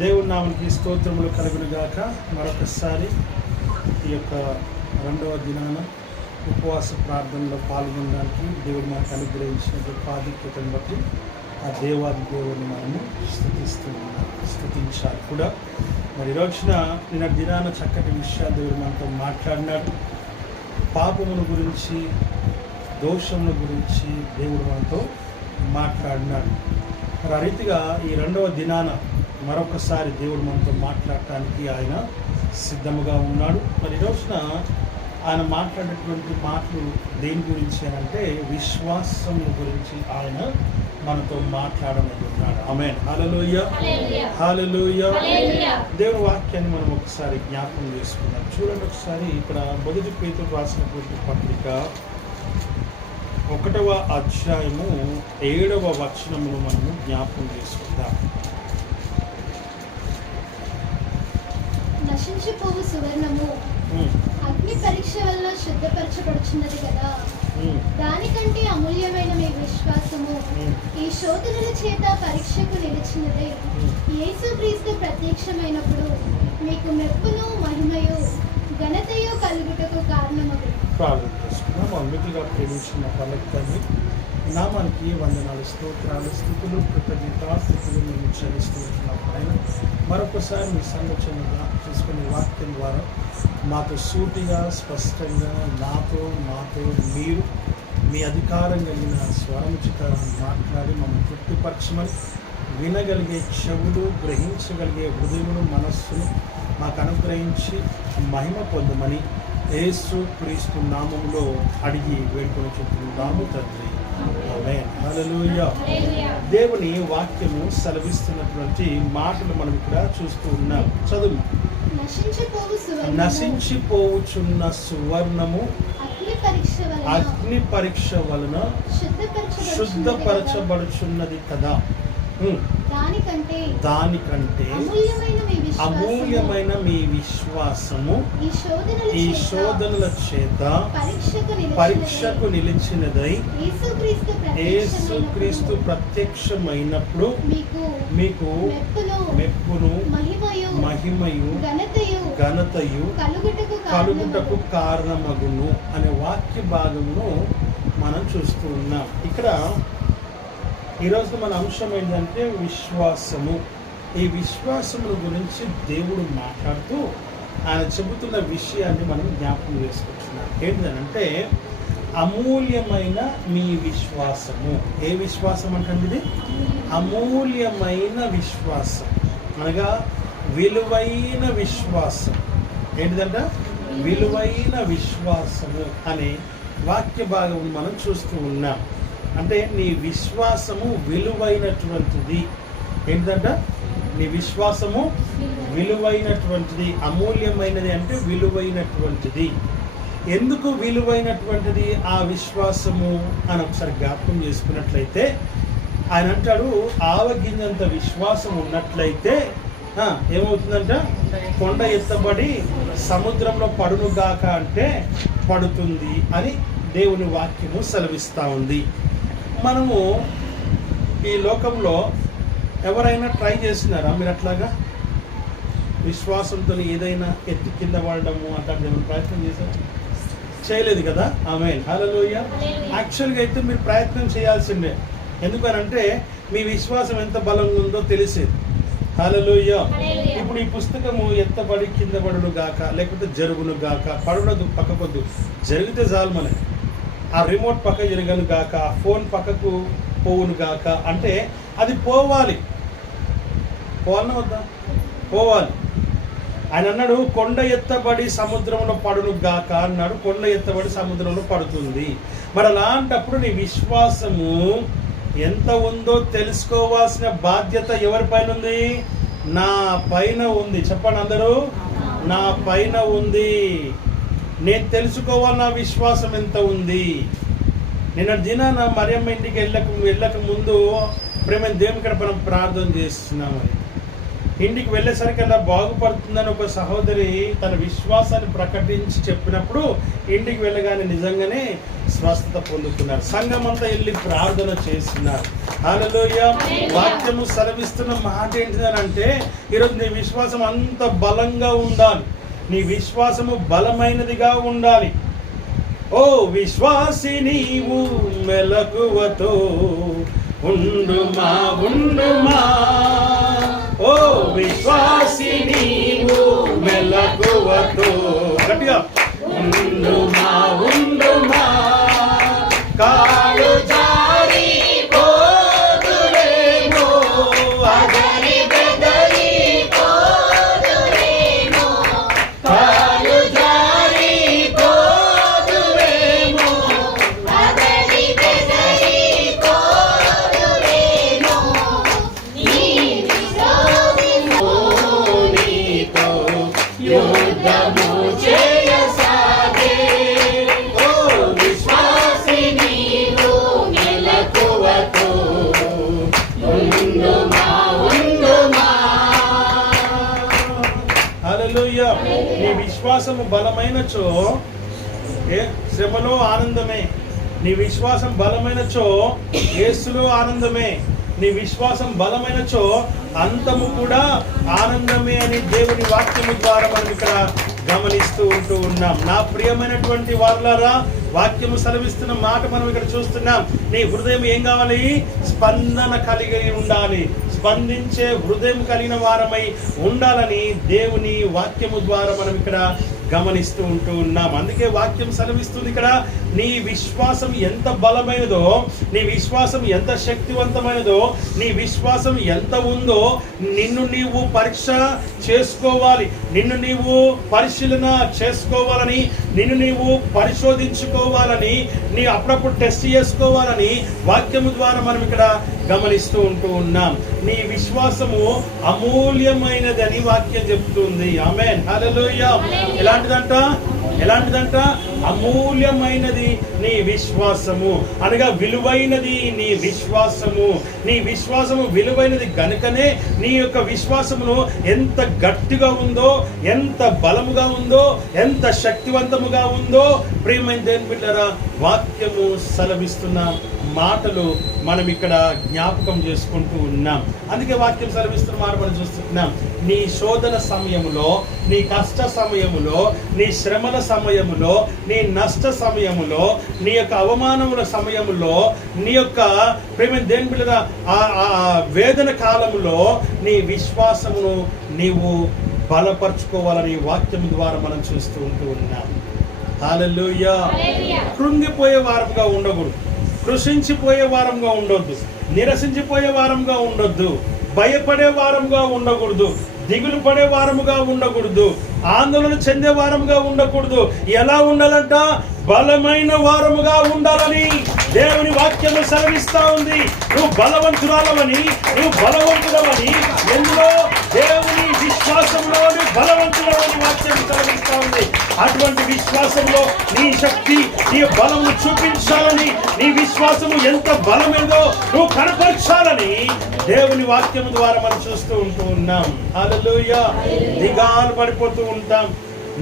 దేవుని నామమునకి స్తోత్రములు కలుగును గాక. మరొకసారి ఈ యొక్క 2వ దినాన ఉపవాస ప్రార్థనలో పాల్గొనడానికి దేవుడు మనకు అనుగ్రహించిన ఆధిక్యతను బట్టి ఆ దేవాది దేవుడిని మనము స్తుతించాలి కూడా. మరి రోజున నిన్న దినాన చక్కటి విషయాలు దేవుడు మనతో మాట్లాడినాడు. పాపమును గురించి, దోషముల గురించి దేవుడు మనతో మాట్లాడినాడు. మరి ఆ రీతిగా ఈ 2వ దినాన మరొకసారి దేవుడు మనతో మాట్లాడటానికి ఆయన సిద్ధముగా ఉన్నాడు. మరి ఈ రోజున ఆయన మాట్లాడేటువంటి మాటలు దేని గురించి అని అంటే విశ్వాసం గురించి ఆయన మనతో మాట్లాడనున్నాడు. ఆమేన్. హల్లెలూయా, హల్లెలూయా. దేవుని వాక్యాన్ని మనం ఒకసారి జ్ఞాపకం చేసుకుందాం. చూడండి ఒకసారి ఇక్కడ 1 పేతురు రాసినటువంటి పత్రిక 1వ అధ్యాయము 7వ వచనమును మనము జ్ఞాపకం చేసుకుందాం. నశించిపోవు సువర్ణము అగ్ని పరీక్ష వల్ల శుద్ధపరచబడుచున్నది కదా, దానికంటే అమూల్యమైన మీ విశ్వాసము ఈ శోధనల చేత పరీక్షకు నిలిచినదే యేసుక్రీస్తు ప్రత్యక్షమైనప్పుడు మీకు మెప్పును మహిమయు ఘనతయు కలుగుటకు కారణమగు. ప్రార్థన చేసుకున్నాం. అమితిగా ప్రేమించిన వాళ్ళకి తండ్రి నామానికి వందనాలు, స్తోత్రాలు, స్థుతులు, కృతజ్ఞతాస్థుతులు మేము చెల్లిస్తూ ఉంటున్నాం. ఆయన మరొకసారి మీ సంరచనగా తీసుకునే వాక్యం ద్వారా మాతో సూటిగా, స్పష్టంగా మాతో మీరు మీ అధికారం కలిగిన స్వరముచిత మాట్లాడి మమ్మల్ని తృప్తిపరచమని, వినగలిగే చెవులు, గ్రహించగలిగే హృదయమును, మనస్సును మాకు అనుగ్రహించి మహిమ పొందమని యేసు క్రీస్తు నామములో అడిగి వేడుకొని చెప్తున్నాము తండ్రి. ఆమేన్. హల్లెలూయా. దేవుని వాక్యము సెలవిస్తున్నటువంటి మాటలు మనం ఇక్కడ చూస్తూ ఉన్నాం. చదువు. నశించిపోవుచున్న సువర్ణము అగ్ని పరీక్ష వలన శుద్ధపరచబడుచున్నది కదా, దానికంటే అమూల్యమైన మీ విశ్వాసము ఈ శోధనల చేత పరీక్షకు నిలిచినదై యేసుక్రీస్తు ప్రత్యక్షమైనప్పుడు మీకు మెప్పును మహిమయు ఘనతయు కలుగుటకు కారణమగును అనే వాక్య భాగమును మనం చూస్తూ ఉన్నాం. ఇక్కడ ఈరోజు మన అంశం ఏంటంటే విశ్వాసము. ఈ విశ్వాసముల గురించి దేవుడు మాట్లాడుతూ ఆయన చెబుతున్న విషయాన్ని మనం జ్ఞాపకం చేసుకుంటున్నాం. ఏంటంటే అమూల్యమైన మీ విశ్వాసము. ఏ విశ్వాసం అంటే ఇది అమూల్యమైన విశ్వాసం, అనగా విలువైన విశ్వాసం. ఏంటిదంట? విలువైన విశ్వాసము అనే వాక్య భాగం మనం చూస్తూ ఉన్నాం. అంటే నీ విశ్వాసము విలువైనటువంటిది. ఏంటంట? నీ విశ్వాసము విలువైనటువంటిది. అమూల్యమైనది అంటే విలువైనటువంటిది. ఎందుకు విలువైనటువంటిది ఆ విశ్వాసము అని ఒకసారి జ్ఞాపకం చేసుకున్నట్లయితే ఆయన అంటాడు, ఆవగింజంత విశ్వాసం ఉన్నట్లయితే ఏమవుతుందంట? కొండ ఎత్తబడి సముద్రంలో పడునుగాక అంటే పడుతుంది అని దేవుని వాక్యము సెలవిస్తూ ఉంది. మనము ఈ లోకంలో ఎవరైనా ట్రై చేస్తున్నారా? మీరు అట్లాగా విశ్వాసంతో ఏదైనా ఎత్తి కింద పడడము అట్లాంటి ప్రయత్నం చేశారు? చేయలేదు కదా. ఆమేన్. హల్లెలూయా. యాక్చువల్గా అయితే మీరు ప్రయత్నం చేయాల్సిందే. ఎందుకనంటే మీ విశ్వాసం ఎంత బలంగా ఉందో తెలిసేది. హల్లెలూయా. ఇప్పుడు ఈ పుస్తకము ఎత్తబడి కింద పడును గాక, లేకపోతే జరుగును గాక, పడునదు పక్కకొద్దు, జరిగితే చాలు మనకి. ఆ రిమోట్ పక్క జరగను గాక, ఆ ఫోన్ పక్కకు పోవును గాక అంటే అది పోవాలి. పోవాలన్నా వద్దా? పోవాలి. ఆయన అన్నాడు, కొండ ఎత్తబడి సముద్రంలో పడును గాక అన్నాడు. కొండ ఎత్తబడి సముద్రంలో పడుతుంది. మరి అలాంటప్పుడు నీ విశ్వాసము ఎంత ఉందో తెలుసుకోవాల్సిన బాధ్యత ఎవరిపైన ఉంది? నా పైన ఉంది. చెప్పండి అందరూ, నా పైన ఉంది. నేను తెలుసుకోవాలి నా విశ్వాసం ఎంత ఉంది. నిన్న దినాన మరియమ్మ ఇంటికి వెళ్ళక ముందు ప్రేమ దేవుని ఇక్కడ మనం ప్రార్థన చేస్తున్నామని ఇంటికి వెళ్ళేసరికల్లా బాగుపడుతుందని ఒక సహోదరి తన విశ్వాసాన్ని ప్రకటించి చెప్పినప్పుడు ఇంటికి వెళ్ళగానే నిజంగానే స్వస్థత పొందుతున్నారు. సంఘం అంతా వెళ్ళి ప్రార్థన చేస్తున్నారు. హల్లెలూయా. వాక్యము సెలవిస్తున్న మాట ఏంటిదనంటే, ఈరోజు నీ విశ్వాసం అంత బలంగా ఉండాలి. నీ విశ్వాసము బలమైనదిగా ఉండాలి. ఓ విశ్వాసి నీవు మెలకువతో ఉండుమా ఉండుమా, ఓ విశ్వాసి నీవు మెలకువతో గట్టిగా ఉండుమా ఉండుమా, కాలు జారి పోదురేమో అదరి బెదరి పోదురేమో, కాలు జారి పోదురేమో అదరి బెదరి పోదురేమో, నీ విశ్వాసము నీతో యుద్ధము చేయసాగే, ఓ విశ్వాసి నీవు మెలకువతో ఉండుమా ఉండుమా. హల్లెలూయా. నీ విశ్వాసము బలమైనచో శ్రమలో ఆనందమే. నీ విశ్వాసం బలమైనచో యేసులో ఆనందమే. నీ విశ్వాసం బలమైనచో అంతము కూడా ఆనందమే అని దేవుని వాక్యము ద్వారా మనం ఇక్కడ గమనిస్తూ ఉన్నాం. నా ప్రియమైనటువంటి వారులారా, వాక్యము సెలవిస్తున్న మాట మనం ఇక్కడ చూస్తున్నాం. నీ హృదయం ఏం కావాలి? స్పందన కలిగి ఉండాలి. స్పందించే హృదయం కలిగిన వారమై ఉండాలని దేవుని వాక్యము ద్వారా మనం ఇక్కడ గమనిస్తూ ఉన్నాం. అందుకే వాక్యం సెలవిస్తుంది ఇక్కడ, నీ విశ్వాసం ఎంత బలమైనదో, నీ విశ్వాసం ఎంత శక్తివంతమైనదో, నీ విశ్వాసం ఎంత ఉందో నిన్ను నీవు పరీక్ష చేసుకోవాలి. నిన్ను నీవు పరిశీలన చేసుకోవాలని, నిన్ను నీవు పరిశోధించుకోవాలని, నీ అప్పుడప్పుడు టెస్ట్ చేసుకోవాలని వాక్యము ద్వారా మనం ఇక్కడ గమనిస్తూ ఉన్నాం. నీ విశ్వాసము అమూల్యమైనదని వాక్యం చెప్తుంది. ఆమేన్. హల్లెలూయా. ఎలాంటిదంట? అమూల్యమైనది నీ విశ్వాసము, అనగా విలువైనది నీ విశ్వాసము. నీ విశ్వాసము విలువైనది గనుకనే నీ యొక్క విశ్వాసమును ఎంత గట్టిగా ఉందో, ఎంత బలముగా ఉందో, ఎంత శక్తివంతముగా ఉందో ప్రియమైన దేవుని బిడ్డలారా, వాక్యము సెలవిస్తున్న మాటలు మనం ఇక్కడ జ్ఞాపకం చేసుకుంటూ ఉన్నాం. అందుకే వాక్యం సెలవిస్తున్న మాట మనం చూస్తున్నాం. నీ శోధన సమయములో, నీ కష్ట సమయములో, నీ శ్రమల సమయములో, నీ నష్ట సమయములో, నీ యొక్క అవమానముల సమయములో, నీ యొక్క ప్రేమ దేని బిడ్డ ఆ వేదన కాలములో నీ విశ్వాసమును నీవు బలపరుచుకోవాలని వాక్యం ద్వారా మనం చూస్తూ ఉన్నాం. హల్లెలూయా. కృంగిపోయే వారంగా ఉండకూడదు, కృషించిపోయే వారంగా ఉండొద్దు, నిరసించిపోయే వారంగా ఉండొద్దు, భయపడే వారంగా ఉండకూడదు, దిగులు పడే వారముగా ఉండకూడదు, ఆందోళన చెందే వారముగా ఉండకూడదు. ఎలా ఉండాలంట? బలమైన వారముగా ఉండాలని దేవుని వాక్యము సెలవిస్తా ఉంది. నువ్వు బలవంతురాలవని, నువ్వు బలవంతుడవని, ఎందులో? దేవుని విశ్వాసంలో బలవంతుడవని వాక్యం సెలవిస్తా ఉంది. అటువంటి విశ్వాసంలో నీ శక్తి, నీ బలము చూపించాలని, నీ విశ్వాసము ఎంత బలమేదో నువ్వు కనపరచాలని దేవుని వాక్యము ద్వారా మనం చూస్తూ ఉన్నాం. హల్లెలూయా. దిగాలు పడిపోతూ ఉంటాం,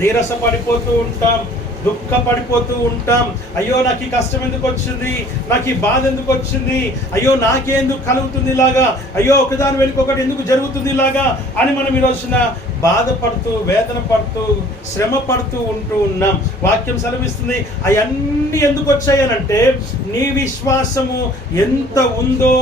నీరస పడిపోతూ ఉంటాం, దుఃఖపడిపోతూ ఉంటాం. అయ్యో నాకు ఈ కష్టం ఎందుకు వచ్చింది, నాకు ఈ బాధ ఎందుకు వచ్చింది, అయ్యో నాకే ఎందుకు కలుగుతుంది ఇలాగా, అయ్యో ఒకదాని వెనుక ఒకటి ఎందుకు జరుగుతుంది ఇలాగా అని మనం ఈరోజున బాధపడుతూ, వేదన పడుతూ, శ్రమ పడుతూ ఉన్నాం. వాక్యం సెలవిస్తుంది అవన్నీ ఎందుకు వచ్చాయనంటే నీ విశ్వాసము ఎంత ఉందో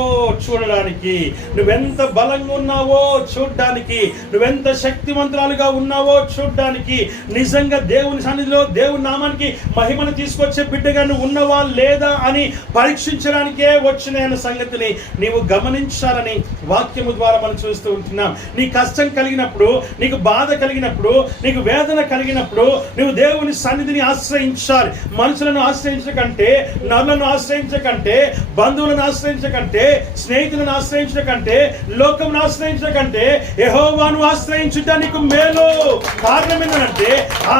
చూడడానికి, నువ్వెంత బలంగా ఉన్నావో చూడడానికి, నువ్వెంత శక్తివంతురాలుగా ఉన్నావో చూడడానికి, నిజంగా దేవుని సన్నిధిలో దేవుని నామానికి మహిమను తీసుకొచ్చే బిడ్డగా నువ్వు ఉన్నవా లేదా అని పరీక్షించడానికే వచ్చిన సంగతిని నీవు గమనించాలని వాక్యము ద్వారా మనం చూస్తూ ఉంటున్నాం. నీ కష్టం కలిగినప్పుడు, నీకు బాధ కలిగినప్పుడు, నీకు వేదన కలిగినప్పుడు నువ్వు దేవుని సన్నిధిని ఆశ్రయించాలి. మనుషులను ఆశ్రయించకంటే, నరులను ఆశ్రయించకంటే, బంధువులను ఆశ్రయించకంటే, స్నేహితులను ఆశ్రయించకంటే, లోకమును ఆశ్రయించకంటే యెహోవాను ఆశ్రయించుట నీకు మేలు. కారణం ఏంటంటే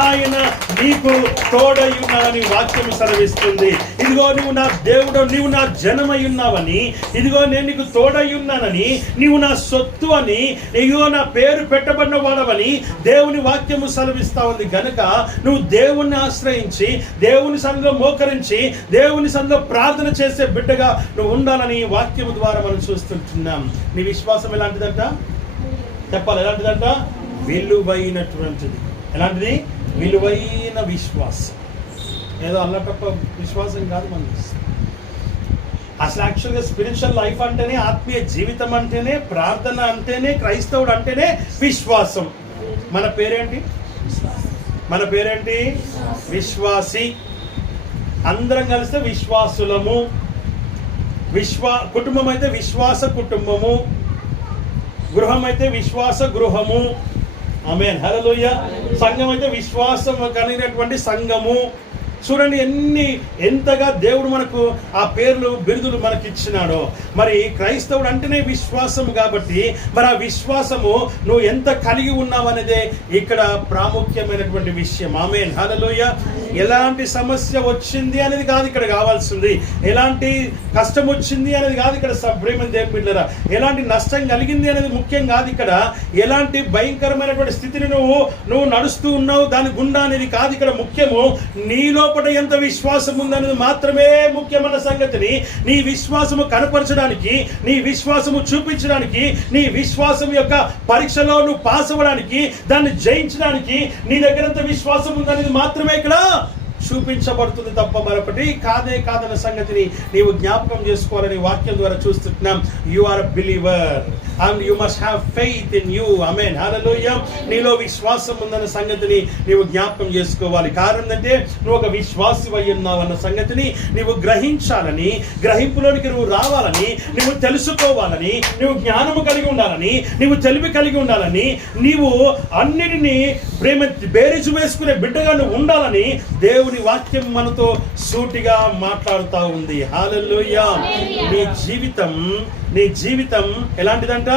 ఆయన నీకు తోడై ఉన్నాడని వాక్యం సెలవిస్తుంది. ఇదిగో నువ్వు నా దేవుడు, నీవు నా జనమై ఉన్నావని, ఇదిగో నేను నీకు తోడై ఉన్నానని నీవు నా సొత్తు అని, అయ్యో నా పేరు పెట్టబడిన వాడవని దేవుని వాక్యము సెలవిస్తా ఉంది. గనుక నువ్వు దేవుణ్ణి ఆశ్రయించి, దేవుని సన్నిధిలో మోకరించి, దేవుని సన్నిధిలో ప్రార్థన చేసే బిడ్డగా నువ్వు ఉండాలని వాక్యము ద్వారా మనం చూస్తుంటున్నాం. నీ విశ్వాసం ఎలాంటిదంట చెప్పాలి? ఎలాంటిదంట? విలువైనటువంటిది. ఎలాంటిది? విలువైన విశ్వాసం. ఏదో అల్లటప్ప విశ్వాసం కాదు మనది. అసలు యాక్చువల్గా స్పిరిచువల్ లైఫ్ అంటేనే, ఆత్మీయ జీవితం అంటేనే, ప్రార్థన అంటేనే, క్రైస్తవుడు అంటేనే విశ్వాసం. మన పేరేంటి? మన పేరేంటి? విశ్వాసి. అందరం కలిస్తే విశ్వాసులము. కుటుంబం అయితే విశ్వాస కుటుంబము, గృహం అయితే విశ్వాస గృహము. ఆమేన్, హల్లెలూయా. సంఘం అయితే విశ్వాసం కలిగినటువంటి సంఘము. చూడండి ఎంతగా దేవుడు మనకు ఆ పేర్లు బిరుదులు మనకి ఇచ్చినాడో. మరి క్రైస్తవుడు అంటేనే విశ్వాసం కాబట్టి మరి ఆ విశ్వాసము నువ్వు ఎంత కలిగి ఉన్నావు అనేదే ఇక్కడ ప్రాముఖ్యమైనటువంటి విషయం. ఆమేన్, హల్లెలూయా. ఎలాంటి సమస్య వచ్చింది అనేది కాదు ఇక్కడ కావాల్సింది, ఎలాంటి కష్టం వచ్చింది అనేది కాదు ఇక్కడ. ప్రేమ దేవుని బిడ్డలారా, ఎలాంటి నష్టం కలిగింది అనేది ముఖ్యం కాదు ఇక్కడ. ఎలాంటి భయంకరమైనటువంటి స్థితిని నువ్వు నడుస్తూ ఉన్నావు దాని గుండా అనేది కాదు ఇక్కడ ముఖ్యము. నీలో ఎంత విశ్వాసం ఉందనేది మాత్రమే ముఖ్యమైన సంగతిని నీ విశ్వాసము కనపరచడానికి, నీ విశ్వాసము చూపించడానికి, నీ విశ్వాసం యొక్క పరీక్షలో నువ్వు పాస్ అవ్వడానికి, దాన్ని జయించడానికి నీ దగ్గర ఎంత విశ్వాసం ఉందనేది మాత్రమే ఇక్కడ చూపించబడుతుంది తప్ప మరొకటి కాదన్న సంగతిని నీవు జ్ఞాపకం చేసుకోవాలని వాక్యం ద్వారా చూస్తున్నాం. You are a believer and you must have faith in you. Amen, hallelujah. నీలో విశ్వాసం ఉందన్న సంగతిని నీవు జ్ఞాపకం చేసుకోవాలి. కారణం అంటే నువ్వు ఒక విశ్వాసి అయి ఉన్నావు అన్న సంగతిని నీవు గ్రహించాలని, గ్రహింపులోనికి నువ్వు రావాలని, నువ్వు తెలుసుకోవాలని, నువ్వు జ్ఞానము కలిగి ఉండాలని, నువ్వు తెలివి కలిగి ఉండాలని, నీవు అన్నిటినీ బేరీజు వేసుకునే బిడ్డగా నువ్వు ఉండాలని దేవుని వాక్యం మనతో సూటిగా మాట్లాడుతూ ఉంది. హల్లెలూయా. నీ జీవితం ఎలాంటిదంట?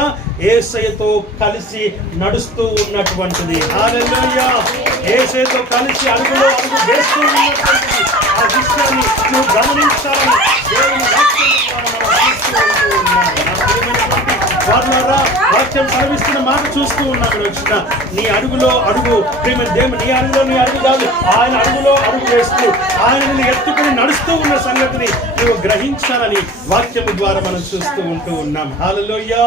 యేసయ్యతో కలిసి నడుస్తూ ఉన్నటువంటిది. హల్లెలూయా. యేసయ్యతో కలిసి అడుగులో అడుగు వేస్తూ ఉన్నటువంటిది. ఆ విషయాన్ని నువ్వు గమనించాలని దేవుని వాక్యం ద్వారా వాక్యం సెలవిస్తున్న మాట చూస్తూ ఉన్నాం. వచ్చిన నీ అడుగులో అడుగు దేవుని, నీ అడుగు కాదు, ఆయన అడుగులో అడుగు వేస్తూ ఆయనని ఎత్తుకుని నడుస్తూ ఉన్న సంగతిని నువ్వు గ్రహించాలని వాక్యము ద్వారా మనం చూస్తూ ఉంటూ ఉన్నాం. హల్లెలూయా,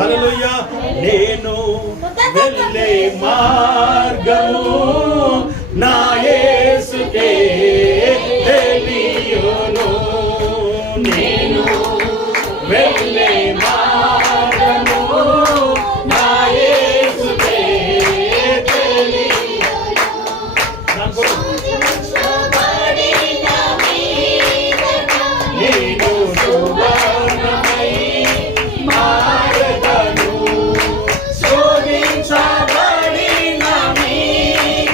హల్లెలూయా. నేను వెళ్ళే మార్గము నా యేసుకే తెలియును. నేను వెళ్ళే మార్గము నా యేసుకే తెలియును. నేను సువర్ణమై మారదను, శోధించబడిన మీదట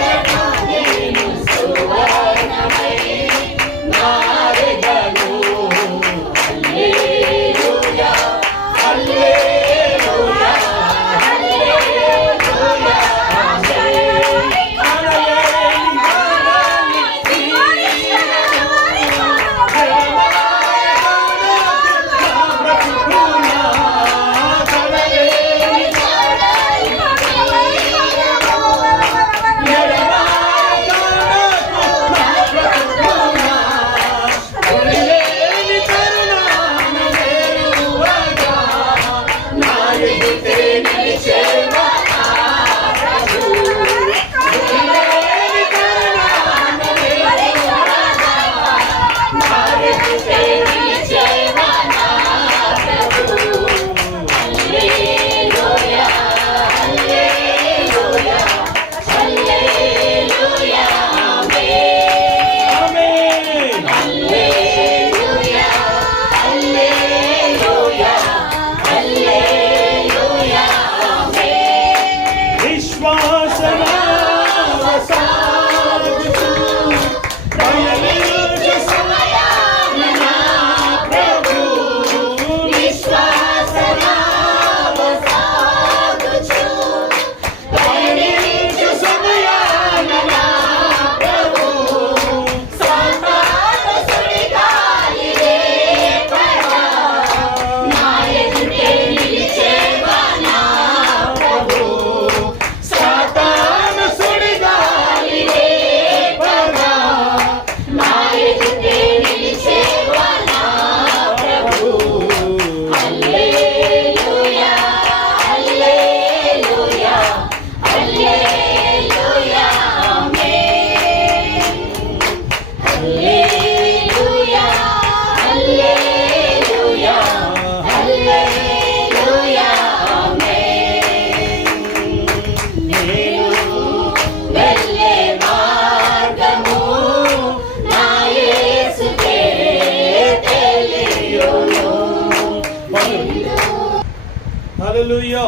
హల్లెలూయా,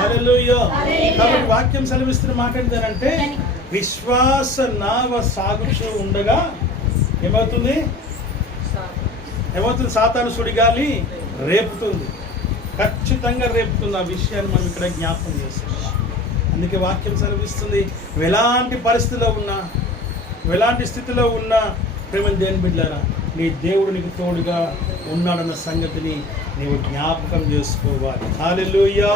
హల్లెలూయా. కాబట్టి వాక్యం సెలవిస్తున్న మాట ఏంటంటే విశ్వాస నావ సాగుతూ ఉండగా ఏమవుతుంది? సాతాను సుడిగాలి రేపుతుంది, ఖచ్చితంగా రేపుతుంది. ఆ విషయాన్ని మనం ఇక్కడ జ్ఞాపకం చేస్తాం. అందుకే వాక్యం సెలవిస్తుంది, ఎలాంటి పరిస్థితిలో ఉన్నా, ఎలాంటి స్థితిలో ఉన్నా ప్రేమ దేని బిడ్డలారా, నీ దేవుడు నీకు తోడుగా ఉన్నాడన్న సంగతిని నీవు జ్ఞాపకం చేసుకోవాలి. హల్లెలూయా,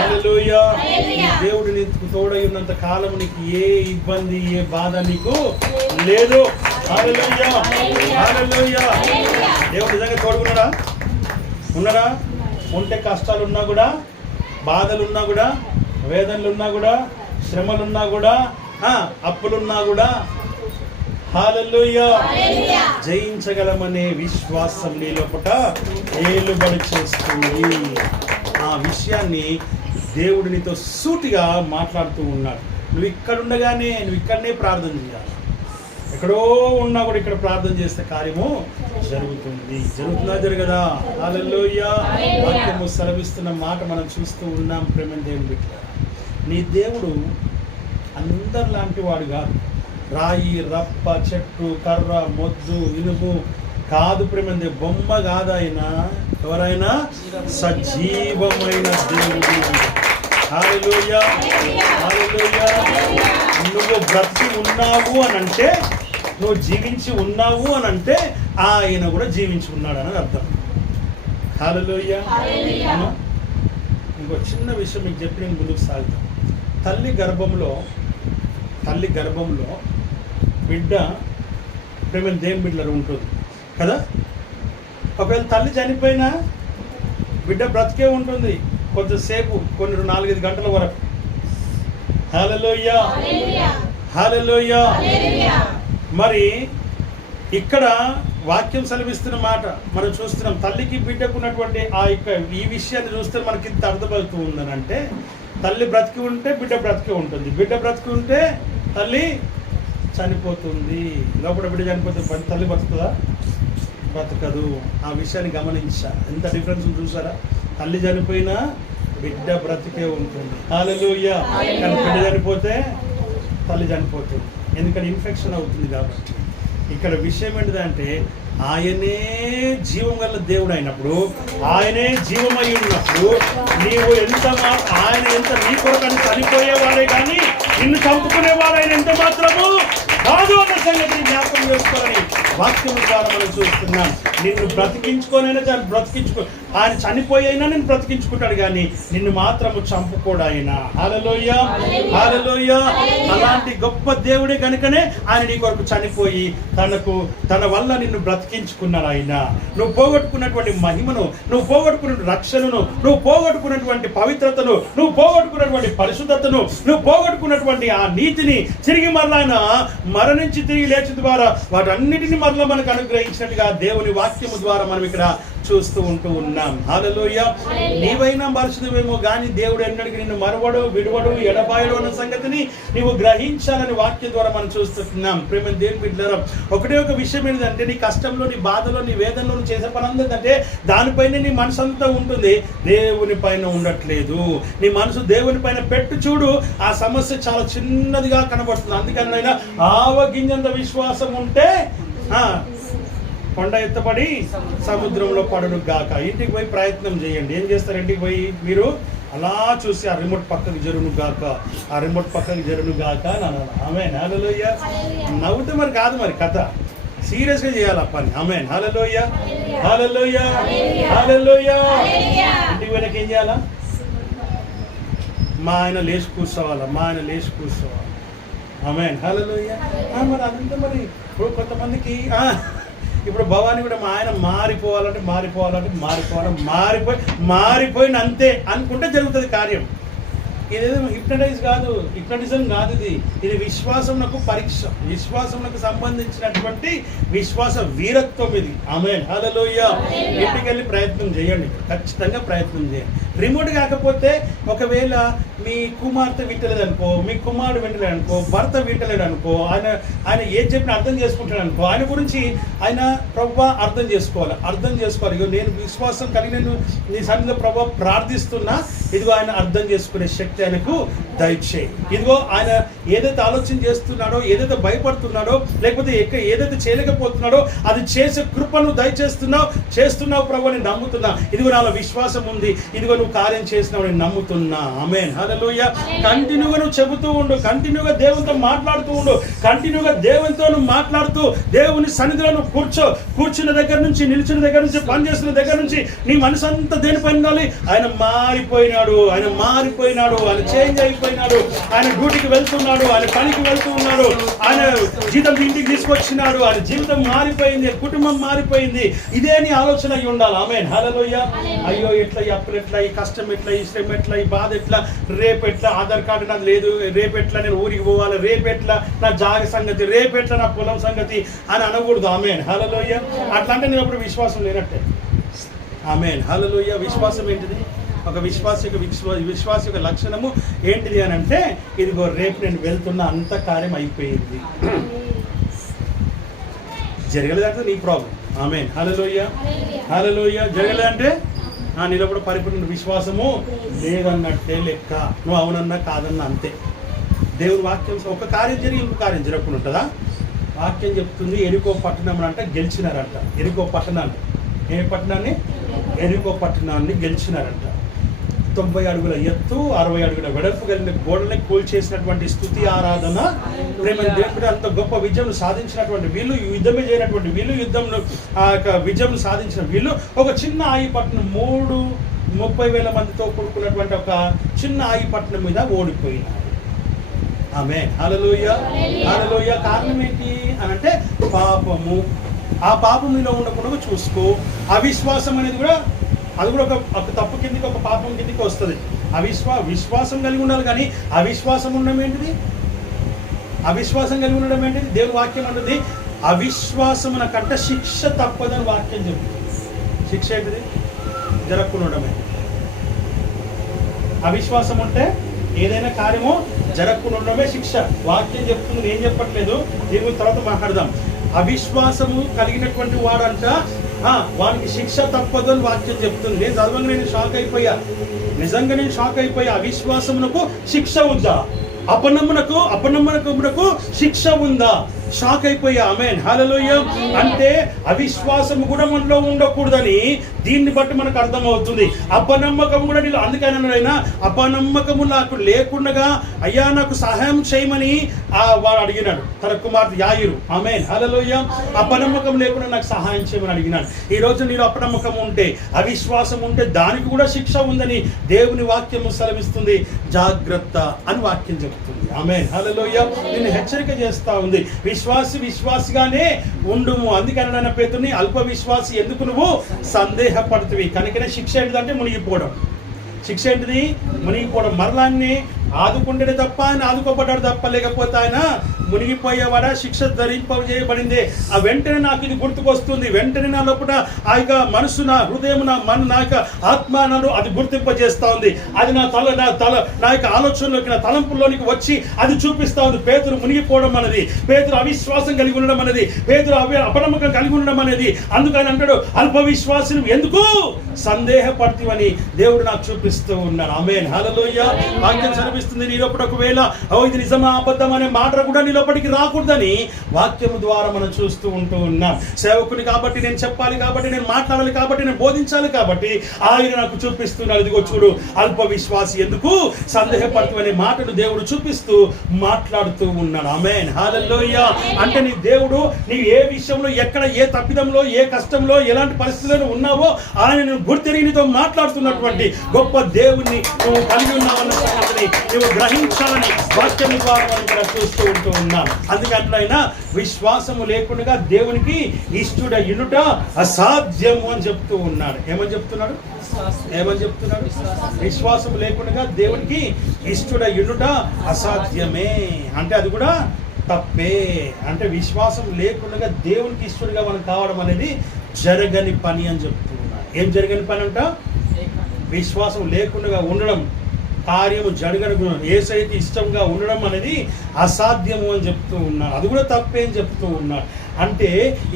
హల్లెలూయా. నీ దేవుడు నీకు తోడై ఉన్నంత కాలం నీకు ఏ ఇబ్బంది, ఏ బాధ నీకు లేదు. హల్లెలూయా, హల్లెలూయా. దేవుడు నిజంగా తోడుకున్నాడా? ఉన్నాడా? ఉంటే కష్టాలు ఉన్నా కూడా, బాధలు ఉన్నా కూడా, వేదనలు ఉన్నా కూడా, శ్రమలున్నా కూడా, అప్పులున్నా కూడా హల్లెలూయా జయించగలమనే విశ్వాసం నీ లోపట ఏలుబడి చేస్తుంది. ఆ విషయాన్ని దేవుడు నీతో సూటిగా మాట్లాడుతూ ఉన్నాడు. నువ్వు ఇక్కడ ఉండగానే, నువ్వు ఇక్కడనే ప్రార్థన చేయాలి. ఎక్కడో ఉన్నా కూడా ఇక్కడ ప్రార్థన చేస్తే కార్యము జరుగుతుంది. జరుగుతుందా, జరగదా? హల్లెలూయా. వాక్యము సెలవిస్తున్న మాట మనం చూస్తూ ఉన్నాం. ప్రేమ దేవుడు బిడ్డలారా, నీ దేవుడు అందరిలాంటి వాడు కాదు. రాయి, రప్ప, చెట్టు, కర్ర, మొద్దు, ఇనుము కాదు. ప్రేమ దేవుడు బొమ్మ కాదు. ఆయన ఎవరైనా సజీవమైన దేవుడు. హల్లెలూయా, హల్లెలూయా. నువ్వు బ్రతికి ఉన్నావు అని అంటే, నువ్వు జీవించి ఉన్నావు అని అంటే ఆయన కూడా జీవించి ఉన్నాడు అని అర్థం. హల్లెలూయా. ఇంకో చిన్న విషయం మీకు చెప్పి నేను ముందుకు సాగుతాను. తల్లి గర్భంలో బిడ్డ ప్రేమ దేవుని బిడ్డలు ఉంటుంది కదా. ఒకవేళ తల్లి చనిపోయినా బిడ్డ బ్రతికే ఉంటుంది కొంతసేపు, కొన్ని 4-5 గంటల వరకు. హల్లెలూయా, హల్లెలూయా. మరి ఇక్కడ వాక్యం సెలవిస్తున్న మాట మనం చూస్తున్నాం. తల్లికి బిడ్డకు ఉన్నటువంటి ఈ విషయాన్ని చూస్తే మనకి ఇంత అర్థమవుతూ ఉందని అంటే, తల్లి బ్రతికి ఉంటే బిడ్డ బ్రతికి ఉంటుంది, బిడ్డ బ్రతికి ఉంటే తల్లి చనిపోతుంది. లోపల బిడ్డ చనిపోతే తల్లి బతుకుతుందా? బ్రతకదు. ఆ విషయాన్ని గమనించా. ఎంత డిఫరెన్స్ చూసారా? తల్లి చనిపోయినా బిడ్డ బ్రతికే ఉంటుంది. హల్లెలూయా. కానీ బిడ్డ చనిపోతే తల్లి చనిపోతుంది. ఎందుకంటే ఇన్ఫెక్షన్ అవుతుంది కాబట్టి. ఇక్కడ విషయం ఏంటిదంటే, ఆయనే జీవం గల దేవుడు అయినప్పుడు, ఆయనే జీవమై ఉన్నప్పుడు, నీవు ఆయన ఎంత నీ కొరకని చనిపోయేవాడే కానీ నిన్ను చంపుకునేవాడు ఆయన ఎంత మాత్రము కాదు అన్న సంగతిని జ్ఞాపకం చేసుకోవాలని వాక్యం ద్వారా మనం చూస్తున్నాం. నిన్ను బ్రతికించుకోనైనా ఆయన చనిపోయినా నిన్ను బ్రతికించుకుంటాడు కానీ నిన్ను మాత్రము చంపుకోడు ఆయన. హల్లెలూయా, హల్లెలూయా. అలాంటి గొప్ప దేవుడే కనుకనే ఆయన నీ కొరకు చనిపోయి తన వల్ల నిన్ను బ్రతికించుకున్నాడు ఆయన. నువ్వు పోగొట్టుకున్నటువంటి మహిమను, నువ్వు పోగొట్టుకున్న రక్షణను, నువ్వు పోగొట్టుకున్నటువంటి పవిత్రతను, నువ్వు పోగొట్టుకున్నటువంటి పరిశుద్ధతను, నువ్వు పోగొట్టుకున్నటువంటి ఆ నీతిని తిరిగి మరలా ఆయన మరణించి తిరిగి లేచిన ద్వారా వాటన్నిటిని మరలా మనకు అనుగ్రహించినట్టుగా దేవుని వాక్యము ద్వారా మనం ఇక్కడ చూస్తూ ఉంటూ ఉన్నాం. హల్లెలూయా. నీవైనా పరిశుద్ధమేమో కానీ దేవుడు ఎన్నడికి నిన్ను మరవడు, విడువడు, ఎడబాయడు అన్న సంగతిని నీవు గ్రహించాలని వాక్యం ద్వారా మనం చూస్తున్నాం. ప్రేమ దేవుని బిడ్డలారా, ఒకటే ఒక విషయం ఏంటంటే, నీ కష్టంలో, నీ బాధలో, నీ వేదనలో నువ్వు చేసే పని అందంటే దానిపైన నీ మనసు అంతా ఉంటుంది, దేవుని పైన ఉండట్లేదు. నీ మనసు దేవుని పైన పెట్టు చూడు, ఆ సమస్య చాలా చిన్నదిగా కనబడుతుంది. అందుకని అయినా ఆవగింజంత విశ్వాసం ఉంటే కొండ ఎత్తబడి సముద్రంలో పడును గాక. ఇంటికి పోయి ప్రయత్నం చేయండి. ఏం చేస్తారు? ఇంటికి పోయి మీరు అలా చూసి ఆ రిమోట్ పక్కకి జరును గాక, ఆ రిమోట్ పక్కకి జరును గాక అని. ఆమేన్, హల్లెలూయా. నవ్వుతే మరి కాదు, మరి కథ సీరియస్గా చేయాలి ఆ పని. ఆమేన్, హల్లెలూయా, హల్లెలూయా, హల్లెలూయా. ఇంటికి పోయినాక ఏం చేయాలా? మా ఆయన లేచి కూర్చోవాలి. ఆమేన్, హల్లెలూయా. మరి అదంతా మరి ఇప్పుడు కొంతమందికి ఇప్పుడు భవానీ కూడా మా ఆయన మారిపోయిన అంతే అనుకుంటే జరుగుతుంది కార్యం. ఇదేదో హిప్నటిజం కాదు. ఇది విశ్వాసమునకు పరీక్ష, విశ్వాసమునకు సంబంధించినటువంటి విశ్వాస వీరత్వం ఇది. ఆమేన్, హల్లెలూయా. ఇంటికి వెళ్ళి ప్రయత్నం చేయండి, ఖచ్చితంగా ప్రయత్నం చేయండి. రిమోట్ కాకపోతే ఒకవేళ మీ కుమార్తె వింటలేదు అనుకో, మీ కుమారుడు వింటలేడు అనుకో, భర్త వింటలేడు అనుకో, ఆయన ఏది చెప్పినా అర్థం చేసుకుంటాడు అనుకో, ఆయన గురించి ఆయన ప్రభువా అర్థం చేసుకోవాలి. ఇగో నేను విశ్వాసం కలిగి నేను నీ సన్నిధిలో ప్రభువా ప్రార్థిస్తున్నా, ఇదిగో ఆయన అర్థం చేసుకునే శక్తి ఆయనకు దయచేయి. ఇదిగో ఆయన ఏదైతే ఆలోచన చేస్తున్నాడో, ఏదైతే భయపడుతున్నాడో, లేకపోతే ఏదైతే చేయలేకపోతున్నాడో అది చేసే కృపను చేస్తున్నావు ప్రభు, నేను నమ్ముతున్నా. ఇదిగో నాలో విశ్వాసం ఉంది, ఇదిగో నువ్వు కార్యం చేసినావు, నేను నమ్ముతున్నా. ఆమేన్, హల్లెలూయా. కంటిన్యూగా నువ్వు చెబుతూ ఉండు, కంటిన్యూగా దేవునితో మాట్లాడుతూ ఉండు, కంటిన్యూగా దేవునితో నువ్వు మాట్లాడుతూ దేవుని సన్నిధిలో నువ్వు కూర్చున్న దగ్గర నుంచి, నిలిచిన దగ్గర నుంచి, పని చేస్తున్న దగ్గర నుంచి నీ మనసు అంతా దేనిపై ఉండాలి. ఆయన మారిపోయినాడు, ఆయన చేంజ్ అయిపోయినాడు, ఆయన డ్యూటీకి వెళ్తున్నాడు, ఆయన పనికి వెళ్తూ ఉన్నాడు, ఆయన జీతం ఇంటికి తీసుకొచ్చినాడు, ఆయన జీవితం మారిపోయింది, కుటుంబం మారిపోయింది. ఇదే నీ ఆలోచన అయి ఉండాలి. ఆమేన్, హల్లెలూయా. అయ్యో ఎట్లా, ఈ అప్పులు ఎట్లా, ఈ కష్టం ఎట్లా, ఈ శ్రమ ఎట్లా, ఈ బాధ ఎట్లా, రేపు ఎట్లా ఆధార్ కార్డు నాది లేదు, రేపు ఎట్లా నేను ఊరికి పోవాలి, రేపు ఎట్లా నా జాగ సంగతి, రేపు ఎట్లా నా పొలం సంగతి అని అనకూడదు. ఆమేన్, హల్లెలూయా. అట్లా అంటే నేను అప్పుడు విశ్వాసం లేనట్టే. ఆమేన్, హల్లెలూయా. విశ్వాసం ఏంటిది? ఒక విశ్వాస యొక్క లక్షణము ఏంటిది అని అంటే, ఇదిగో రేపు నేను వెళ్తున్న అంత కార్యం అయిపోయింది. జరగలేదంటే నీ ప్రాబ్లం. ఆమేన్, హల్లెలూయా. జరగలేదంటే నీలో కూడా పరిపూర్ణ విశ్వాసము లేదన్నట్టే లెక్క. నువ్వు అవునన్నా కాదన్నా అంతే. దేవుని వాక్యం ఒక కార్యం జరిగి ఇంకో కార్యం జరగకుండా ఉంటుందా? వాక్యం చెప్తుంది ఎరికో పట్టణం అంటే గెలిచినారంట. ఎరికో పట్టణాన్ని గెలిచినారంట. 90 అడుగుల ఎత్తు, 60 అడుగుల వెడల్పు కలిగిన గోడల్ని కూల్చేసినటువంటి స్తుతి ఆరాధన ప్రేమ దేవుడు అంత గొప్ప విజయం సాధించినటువంటి వీళ్ళు, యుద్ధమే చేయనటువంటి వీళ్ళు, యుద్ధంలో ఆ యొక్క విజయం సాధించిన వీళ్ళు ఒక చిన్న ఆయిపట్నం 30,000 మందితో కూడుకున్నటువంటి ఒక చిన్న ఆయిపట్నం మీద ఓడిపోయినారు. ఆమేన్, హల్లెలూయా. కారణం ఏంటి అని అంటే పాపము. ఆ పాపం మీలో ఉండకుండా చూసుకో. అవిశ్వాసం అనేది కూడా అది కూడా ఒక తప్పు కిందికి, ఒక పాపం కిందికి వస్తుంది. విశ్వాసం కలిగి ఉండాలి, కానీ అవిశ్వాసం ఉండడం ఏంటిది? దేవుని వాక్యం అంటుంది అవిశ్వాసమున కంటే శిక్ష తప్పదని వాక్యం చెప్తుంది. శిక్ష ఏంటిది? జరగకుండా ఉండడమే. అవిశ్వాసం అంటే ఏదైనా కార్యము జరగకుండా ఉండడమే శిక్ష. వాక్యం చెప్తుంది, నేను చెప్పట్లేదు. దీని తర్వాత మాట్లాడదాం. అవిశ్వాసము కలిగినటువంటి వాడంట వానికి శిక్ష తప్పదు అని వాక్యం చెప్తుంది. నేను చదవంగా నేను షాక్ అయిపోయా, నిజంగా నేను షాక్ అయిపోయా. అవిశ్వాసమునకు శిక్ష ఉందా? అపనమ్మకమునకు శిక్ష ఉందా? షాక్ అయిపోయా. ఆమేన్, హల్లెలూయా. అంటే అవిశ్వాసము కూడా మనలో ఉండకూడదని దీన్ని బట్టి మనకు అర్థమవుతుంది. అపనమ్మకం కూడా నీళ్ళు, అందుకని ఆయన అపనమ్మకము నాకు లేకుండా అయ్యా నాకు సహాయం చేయమని వాడు అడిగినాడు తన కుమార్తె యాయిరు. ఆమేన్, హల్లెలూయా. అపనమ్మకం లేకుండా నాకు సహాయం చేయమని అడిగినాడు. ఈ రోజు నీలో అపనమ్మకం ఉంటే, అవిశ్వాసం ఉంటే దానికి కూడా శిక్ష ఉందని దేవుని వాక్యము సెలవిస్తుంది. జాగ్రత్త అని వాక్యం చెప్తుంది. ఆమేన్, హల్లెలూయా. నిన్ను హెచ్చరిక చేస్తా ఉంది. విశ్వాసిగానే ఉండుము. అందుకని పేతుని అల్ప విశ్వాసి ఎందుకు నువ్వు సందేహపడుతుంది. కనుకనే శిక్ష ఏంటిదంటే మునిగిపోవడం. శిక్ష ఏంటిది? మునిగిపోవడం. మరలాన్ని ఆదుకుంటే తప్ప, ఆయన ఆదుకోబడ్డాడు తప్ప, లేకపోతే ఆయన మునిగిపోయేవాడా? శిక్ష ధరింపజేయబడింది. ఆ వెంటనే నాకు ఇది గుర్తుకొస్తుంది. వెంటనే నా లోపల ఆ యొక్క మనసు, నా హృదయం, నా యొక్క ఆత్మ నన్ను అది గుర్తింపజేస్తా ఉంది. అది నా యొక్క ఆలోచనలోకి, నా తలంపుల్లోనికి వచ్చి అది చూపిస్తా ఉంది. పేతురు మునిగిపోవడం అనేది, పేతురు అవిశ్వాసం కలిగి ఉండడం అనేది, పేతురు అపనమ్మకం కలిగి ఉండడం అనేది. అందుకని అంటాడు అల్ప విశ్వాసం ఎందుకు సందేహపడుతీవని దేవుడు నాకు చూపిస్తూ ఉన్నాడు. ఆమేన్, హల్లెలూయా. వాక్యం చదివిస్తుంది నీ లోపల ఒకవేళ ఇది నిజమా అబద్ధం అనే మాట కూడా నీ లోపలికి రాకూడదని వాక్యము ద్వారా మనం చూస్తూ ఉన్నాం. సేవకుని కాబట్టి నేను చెప్పాలి, కాబట్టి నేను మాట్లాడాలి, కాబట్టి నేను బోధించాలి, కాబట్టి ఆయన నాకు చూపిస్తున్నాడు. ఇదిగో చూడు, అల్ప విశ్వాసి ఎందుకు సందేహపడుతూ అనే మాటను దేవుడు చూపిస్తూ మాట్లాడుతూ ఉన్నాడు. ఆమేన్, హల్లెలూయా. అంటే నీ దేవుడు నీవు ఏ విషయంలో, ఎక్కడ, ఏ తప్పిదంలో, ఏ కష్టంలో, ఎలాంటి పరిస్థితుల్లో ఉన్నావో ఆయన గుర్తిరిగి నీతో మాట్లాడుతున్నటువంటి గొప్ప దేవుణ్ణి నువ్వు కలిగి ఉన్నావన్న సంగతిని నువ్వు గ్రహించాలని వాక్యం ద్వారా మనం ఇక్కడ చూస్తూ ఉన్నాం. అందుకంటే ఆయన విశ్వాసము లేకుండా దేవునికి ఇష్టుడయుట అసాధ్యము అని చెప్తూ ఉన్నాడు. ఏమని చెప్తున్నాడు? విశ్వాసం లేకుండా దేవునికి ఇష్టుడయుట అసాధ్యమే. అంటే అది కూడా తప్పే. అంటే విశ్వాసం లేకుండా దేవునికి ఇష్టడుగా మనం కావడం అనేది జరగని పని అని చెప్తూ ఉన్నాడు. ఏం జరగని పని అంట? విశ్వాసం లేకుండా ఉండడం, కార్యము జరగడం, యేసయ్యకి ఇష్టంగా ఉండడం అనేది అసాధ్యము అని చెప్తూ ఉన్నాడు. అది కూడా తప్పే అని చెప్తూ ఉన్నాడు. అంటే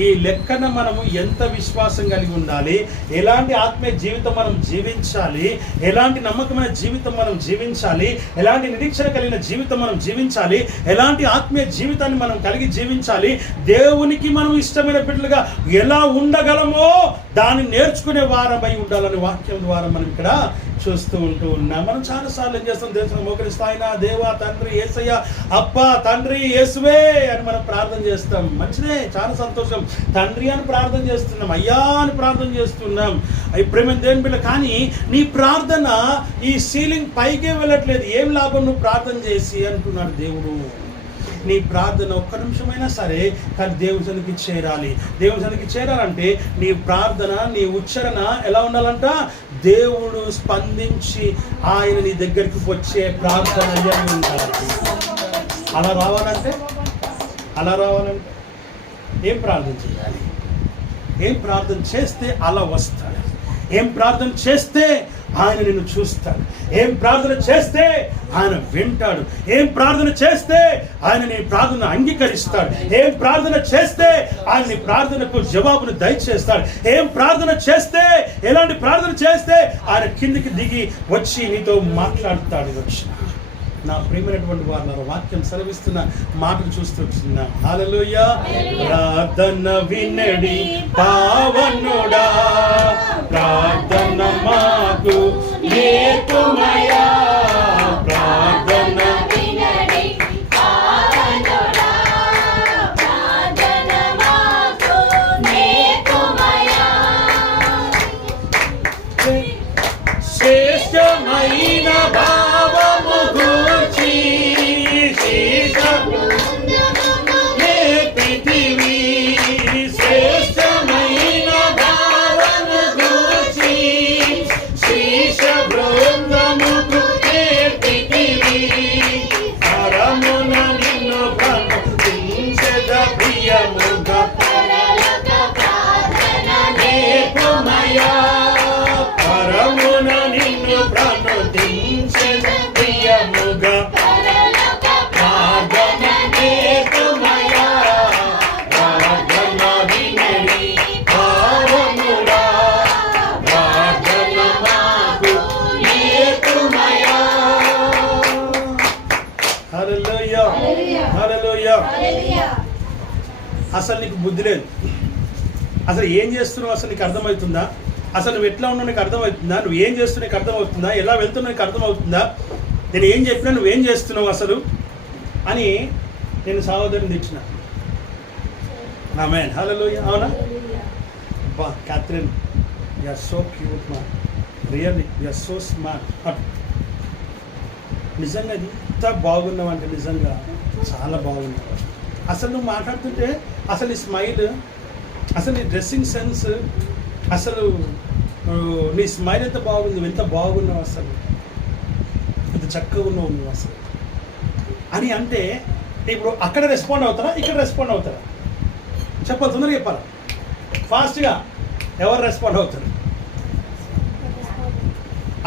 ఈ లెక్కన మనము ఎంత విశ్వాసం కలిగి ఉండాలి, ఎలాంటి ఆత్మీయ జీవితం మనం జీవించాలి, ఎలాంటి నమ్మకమైన జీవితం మనం జీవించాలి, ఎలాంటి నిరీక్షణ కలిగిన జీవితం మనం జీవించాలి, ఎలాంటి ఆత్మీయ జీవితాన్ని మనం కలిగి జీవించాలి, దేవునికి మనం ఇష్టమైన బిడ్డలుగా ఎలా ఉండగలమో దాన్ని నేర్చుకునే వారమై ఉండాలని వాక్యం ద్వారా మనం ఇక్కడ చూస్తూ ఉంటూ ఉన్నాం. మనం చాలాసార్లు ఏం చేస్తాం, దేవుని మోకరిస్తూ ఆయన దేవా తండ్రి యేసయ్య అప్ప తండ్రి యేసువే అని మనం ప్రార్థన చేస్తాం. మంచిదే, చాలా సంతోషం. తండ్రి అని ప్రార్థన చేస్తున్నాం, అయ్యా అని ప్రార్థన చేస్తున్నాం. అవి ప్రేమ దేవుని బిడ్డ. కానీ నీ ప్రార్థన ఈ సీలింగ్ పైకే వెళ్ళట్లేదు. ఏం లాభం నువ్వు ప్రార్థన చేసి అంటున్నాడు దేవుడు. నీ ప్రార్థన ఒక్క నిమిషమైనా సరే కానీ దేవుని సన్నిధికి చేరాలి. దేవుని సన్నిధికి చేరాలంటే నీ ప్రార్థన, నీ ఉచ్చారణ ఎలా ఉండాలంట? దేవుడు స్పందించి ఆయన నీ దగ్గరికి వచ్చే ప్రార్థన అయ్యి ఉండాలి. అలా రావాలంటే ఏం ప్రార్థన చేయాలి? ఏం ప్రార్థన చేస్తే అలా వస్తాడు? ఏం ప్రార్థన చేస్తే ఆయన నిన్ను చూస్తాడు? ఏం ప్రార్థన చేస్తే ఆయన వింటాడు? ఏం ప్రార్థన చేస్తే ఆయన నీ ప్రార్థన అంగీకరిస్తాడు? ఏం ప్రార్థన చేస్తే ఆయన నీ ప్రార్థనకు జవాబును దయచేస్తాడు? ఏం ప్రార్థన చేస్తే, ఎలాంటి ప్రార్థన చేస్తే ఆయన కిందికి దిగి వచ్చి నీతో మాట్లాడతాడు? వచ్చి నా ప్రియమైనటువంటి వారు వాక్యం సెలవిస్తున్న మాటలు చూస్తూ వచ్చిన హల్లెలూయా. ప్రార్థన వినడి పావనుడా, ప్రార్థన మాకు నేర్పుమయా, ప్రార్థన వినడి పావనుడా, ప్రార్థన మాకు నేర్పుమయా. శ్రేష్టమైన భావము గూర్చి నేర్పితివి, శ్రేష్టమైన భావము గూర్చి శీష బృందముకు నేర్పితివి. పరమున నిన్ను ప్రణుతించెద ప్రియముగా నేర్పుమయా, పరమున నిన్ను ప్రణుతించెద ప్రియముగా ప్రార్థన నేర్పుమయా, ప్రార్థన వినడి పావనుడా, ప్రార్థన మాకు నేర్పుమయా. హల్లెలూయా, హల్లెలూయా. అసలు నీకు బుద్ధి లేదు. అసలు ఏం చేస్తున్నావు అసలు నీకు అర్థమవుతుందా? అసలు నువ్వు ఎట్లా ఉన్నావు నీకు అర్థమవుతుందా? నువ్వు ఏం చేస్తున్నావు నీకు అర్థమవుతుందా? ఎలా వెళ్తున్నావు నీకు అర్థమవుతుందా? నేను ఏం చెప్పినా నువ్వేం చేస్తున్నావు అసలు అని నేను సహోదరుని తెచ్చిన. ఆమేన్, హల్లెలూయా. అవునా? బా Catherine, you are so cute మా, really you are so smart. నిజంగా ఎంత బాగున్నావు అంటే నిజంగా చాలా బాగున్నావు. అసలు నువ్వు మాట్లాడుతుంటే అసలు నీ స్మైల్, అసలు నీ డ్రెస్సింగ్ సెన్స్, అసలు నీ స్మైల్ ఎంత బాగుంది, ఎంత బాగున్నావు, అసలు ఎంత చక్కగా ఉన్నావు నువ్వు అసలు అని అంటే ఇప్పుడు అక్కడ రెస్పాండ్ అవుతారా, ఇక్కడ రెస్పాండ్ అవుతారా? చెప్పాలి, తొందరగా చెప్పాలి, ఫాస్ట్గా. ఎవరు రెస్పాండ్ అవుతారు?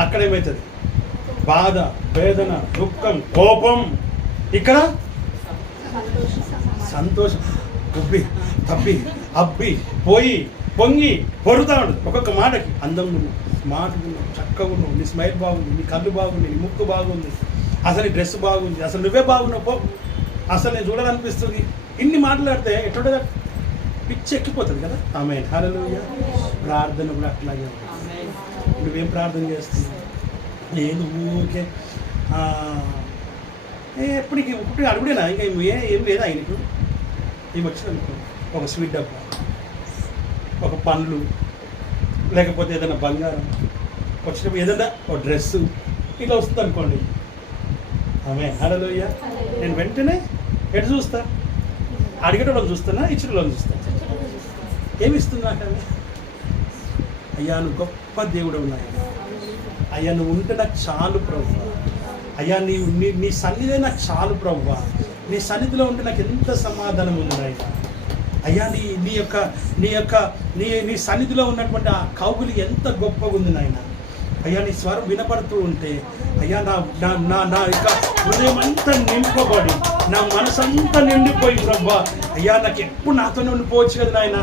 అక్కడ ఏమవుతుంది? బాధ, వేదన, దుఃఖం, కోపం. ఇక్కడ సంతోషం. ఉబ్బి తప్పి అబ్బి పోయి పొంగి పొరుతా ఉంటుంది. ఒక్కొక్క మాటకి అందం ఉన్నావు, స్మార్ట్గా ఉన్నావు, చక్కగా ఉన్నావు, నీ స్మైల్ బాగుంది, నీ కళ్ళు బాగుంది, నీ ముక్కు బాగుంది, అసలు నీ డ్రెస్ బాగుంది, అసలు నువ్వే బాగున్నావు పో, అసలు నేను చూడాలనిపిస్తుంది. ఇన్ని మాట్లాడితే ఎట్లుంటుంది? పిచ్చి ఎక్కిపోతుంది కదా. ఆమేన్, హల్లెలూయా. ప్రార్థన కూడా అట్లాగే ఉంటుంది. నువ్వేం ప్రార్థన చేస్తున్నావు? నేను ఊరికే ఎప్పటికి ఒకటి అడుగుడేనా? ఇంకా ఏం లేదా ఆయనకు? ఏమి వచ్చిందనుకో, ఒక స్వీట్ డబ్బా, ఒక పండ్లు, లేకపోతే ఏదైనా బంగారం వచ్చినప్పుడు, ఏదైనా ఒక డ్రెస్సు ఇలా వస్తుంది అనుకోండి. ఆమె హల్లెలూయా. నేను వెంటనే ఎటు చూస్తా? అడిగేటోళ్ళని చూస్తానా, ఇచ్చేటోళ్ళని చూస్తాను? ఏమి ఇస్తుంది నాకు ఆమె? అయ్యా నువ్వు గొప్ప దేవుడు ఉన్నాయి, అయ్యా నువ్వు ఉంటే నాకు చాలు ప్రభువా, అయ్యా నీ సన్నిధే నాకు చాలు ప్రభువా, నీ సన్నిధిలో ఉంటే నాకు ఎంత సమాధానం ఉంది నాయనా, అయ్యా నీ సన్నిధిలో ఉన్నటువంటి ఆ కౌగులి ఎంత గొప్పగా ఉంది నాయన, అయ్యా నీ స్వరం వినపడుతూ ఉంటే అయ్యా నా నా నా నా యొక్క హృదయం అంతా నింపబడి నా మనసు అంతా నిండిపోయి ప్రభా అయ్యా నాకు ఎప్పుడు నాతోనే ఉండిపోవచ్చు కదా నాయన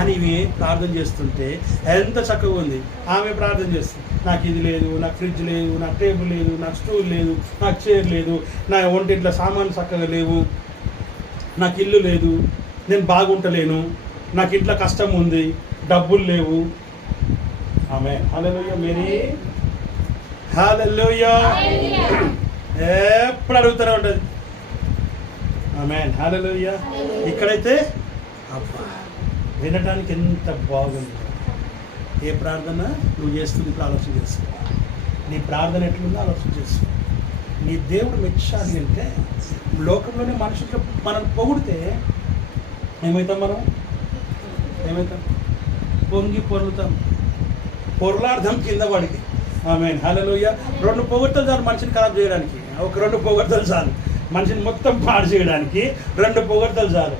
అని ప్రార్థన చేస్తుంటే ఎంత చక్కగా ఉంది. ఆమె ప్రార్థన చేస్తుంది, నాకు ఇది లేదు, నాకు ఫ్రిడ్జ్ లేదు, నాకు టేబుల్ లేదు, నాకు స్టూల్ లేదు, నాకు చైర్ లేదు, నా ఒంటింట్లో సామాన్లు చక్కగా లేవు, నాకు ఇల్లు లేదు, నేను బాగుంటలేను, నాకు ఇంట్లో కష్టం ఉంది, డబ్బులు లేవు. ఆమె హల్లెలూయా మేరీ హల్లెలూయా ఎప్పుడు అడుగుతూనే ఉంటుంది. ఆమె హల్లెలూయా. ఇక్కడైతే అబ్బా వినడానికి ఎంత బాగుంది. ఏ ప్రార్థన నువ్వు చేస్తుంది ఇప్పుడు ఆలోచన చేసుకో. నీ ప్రార్థన ఎట్లుందో ఆలోచన చేసుకో. నీ దేవుడు మెచ్చాలి అంటే లోకంలోనే మనుషులు మనం పొగిడితే ఏమవుతాం? ఏమవుతాం? పొంగి పొర్లుతాం, పొర్లార్థం కింద పడికి. ఆమేన్ హల్లెలూయా. 2 పొగడ్తలు చాలు మనిషిని ఖరాబ్ చేయడానికి. ఒక 2 పొగడ్తలు చాలు మనిషిని మొత్తం పాడు చేయడానికి. 2 పొగడ్తలు చాలు.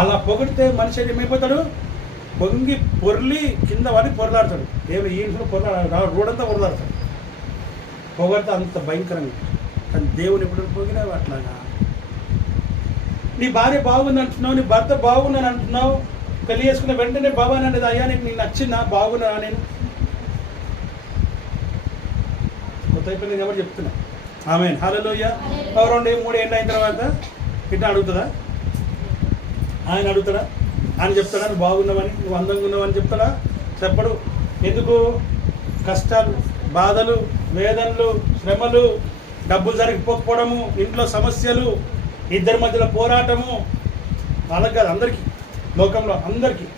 అలా పొగిడితే మనిషి ఏమైపోతాడు? పొంగి పొర్లి కింద పడి పొరలాడతాడు. ఏమి ఈ ఇంట్లో రోడంతా పొరలాడతాడు. పొగడితే అంత భయంకరంగా. కానీ దేవుని ఎప్పుడు పొగినావు అట్లాగా. నీ భార్య బాగుంది అంటున్నావు, నీ భర్త బాగుందని అంటున్నావు, పెళ్లి చేసుకున్న వెంటనే బాబాని అనేది అయ్యా నీకు నచ్చిందా, బాగున్నా నేను కొత్త అయిపోయింది కాబట్టి చెప్తున్నా. ఆమేన్ హల్లెలూయా. 2 3 ఏళ్ళు అయిన తర్వాత ఇట్లా అడుగుతుందా? ఆయన అడుగుతాడా? ఆయన చెప్తాడా నువ్వు బాగున్నావని, నువ్వు అందంగా ఉన్నావని చెప్తాడా? చెప్పడు. ఎందుకు? కష్టాలు, బాధలు, వేదనలు, శ్రమలు, డబ్బులు జరిగిపోకపోవడము, ఇంట్లో సమస్యలు, ఇద్దరి మధ్యలో పోరాటము. వాళ్ళకి కాదు, అందరికీ, లోకంలో అందరికీ.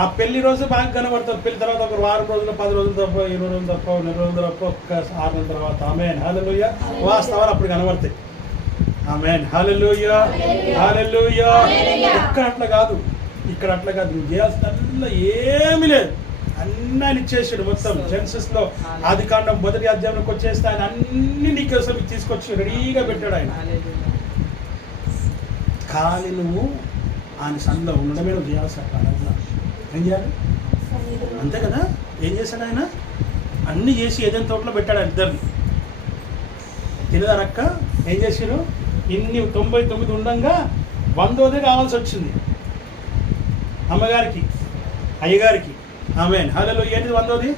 ఆ పెళ్లి రోజు బాగా కనబడతారు. పెళ్లి తర్వాత ఒక 1 రోజులు, 10 రోజులు తప్ప, 20 రోజులు తప్ప, 20 రోజులు తప్ప, ఒక్క 6 నెలల తర్వాత ఆమేన్ హల్లెలూయా వాస్తవాలు అప్పుడు కనబడతాయి. ఆమేన్ హల్లెలూయా హల్లెలూయా. ఇక్కడ అట్లా కాదు, ఇక్కడ అట్లా కాదు. నువ్వు చేయాల్సిన ఏమీ లేదు, అన్నీ ఆయన ఇచ్చేసాడు. మొత్తం జెన్సస్లో ఆదికాండం 1వ అధ్యాయంలోకి వచ్చేస్తే ఆయన అన్ని నీకోసం తీసుకొచ్చి రెడీగా పెట్టాడు ఆయన. కానీ నువ్వు ఆయన సన్నిధిలో ఉండడమే నువ్వు చేయాల్సిన ప్రారంభం. ఏం చేయాలి? అంతే కదా. ఏం చేశాడు ఆయన? అన్నీ చేసి ఏదైనా తోటలో పెట్టాడు ఆయన ఇద్దరిని. తినదనక్క ఏం చేశారు? ఇన్ని 99 ఉండగా 100దే కావాల్సి వచ్చింది అమ్మగారికి, అయ్యగారికి. ఆమేన్ హల్లెలూయా. ఏంటిది 100ది?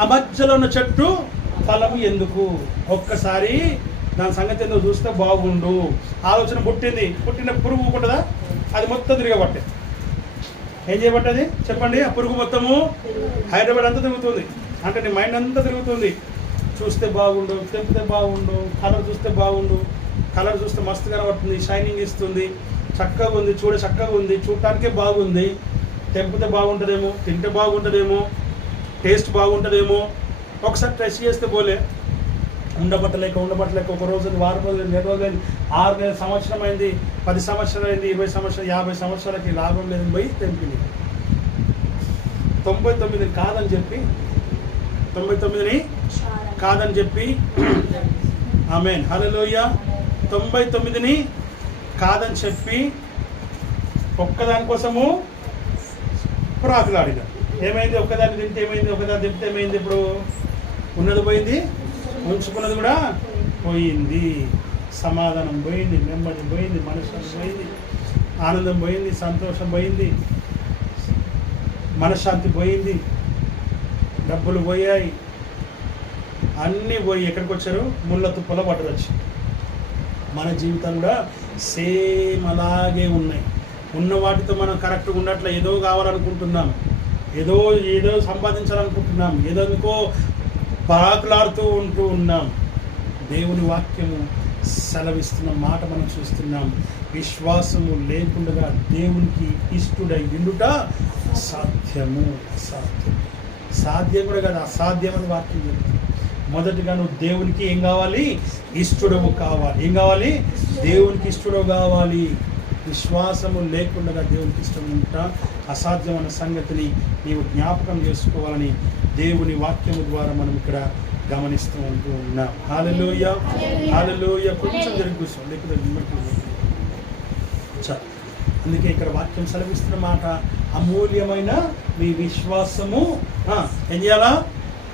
ఆ మధ్యలో ఉన్న చెట్టు ఫలము ఎందుకు? ఒక్కసారి దాని సంగతి ఎందుకు చూస్తే బాగుండు. ఆలోచన పుట్టిన పురుగు పుట్టదా? అది మొత్తం తిరగబట్టే. ఏం చేయబట్టది చెప్పండి? ఆ పురుగు మొత్తము హైదరాబాద్ అంతా తిరుగుతుంది. అంటే నీ మైండ్ అంతా తిరుగుతుంది. చూస్తే బాగుండు, తెంపితే బాగుండు, కలర్ చూస్తే బాగుండు, కలర్ చూస్తే మస్తు కనబడుతుంది, షైనింగ్ ఇస్తుంది, చక్కగా ఉంది, చక్కగా ఉంది, చూడటానికే బాగుంది. తెంపితే బాగుంటుందేమో, తింటే బాగుంటుందేమో, టేస్ట్ బాగుంటుందేమో. ఒకసారి టెస్ట్ చేస్తే పోలే. ఉండబట్టలేక ఒక రోజు, 1 రోజులు, 2 రోజులు, 6 నెలల, సంవత్సరం అయింది, 10 సంవత్సరాలు అయింది, 20 సంవత్సరాలు, 50 సంవత్సరాలకి లాభం లేదని పోయి తెంపింది. 99 కాదని చెప్పి, 99ని కాదని చెప్పి ఆమేన్ హల్లెలూయా. 99ని కాదని చెప్పి ఒక్కదానికోసము ప్రాకులాడిన. ఏమైంది? ఒక్కదాన్ని తింటే ఏమైంది? ఒకదాన్ని తింటే ఏమైంది? ఇప్పుడు ఉన్నది పోయింది, ఉంచుకున్నది కూడా పోయింది. సమాధానం పోయింది, నెమ్మది పోయింది, మనశ్శాంతి పోయింది, ఆనందం పోయింది, సంతోషం పోయింది, మనశ్శాంతి పోయింది, డబ్బులు పోయాయి, అన్నీ పోయి ఎక్కడికి వచ్చారు? ముళ్ళ తుప్పలో పట్టరు వచ్చి. మన జీవితం కూడా సేమ్ అలాగే ఉన్నాయి. ఉన్న వాటితో మనం కరెక్ట్గా ఉండట్లే. ఏదో కావాలనుకుంటున్నాం, ఏదో సంపాదించాలనుకుంటున్నాం, ఏదో పాకులాడుతూ ఉన్నాం. దేవుని వాక్యము సెలవిస్తున్న మాట మనం చూస్తున్నాం. విశ్వాసము లేకుండా దేవునికి ఇష్టడై ఉండుట అసాధ్యం. సాధ్యం కూడా కాదు, అసాధ్యమని వాక్యం చెప్తుంది. మొదటిగా నువ్వు దేవునికి ఏం కావాలి? ఇష్టడవు కావాలి. ఏం కావాలి? దేవునికి ఇష్టడవు కావాలి. విశ్వాసము లేకుండా దేవునికి ఇష్టం ఉంటా అసాధ్యమైన సంగతిని నీవు జ్ఞాపకం చేసుకోవాలని దేవుని వాక్యము ద్వారా మనం ఇక్కడ గమనిస్తూ ఉన్నాం. హల్లెలూయా హల్లెలూయా. కొంచెం జరిగి కూర్చోం, లేకపోతే అందుకే ఇక్కడ వాక్యం సెలవిస్తున్న మాట, అమూల్యమైన మీ విశ్వాసము ఏం చేయాలా?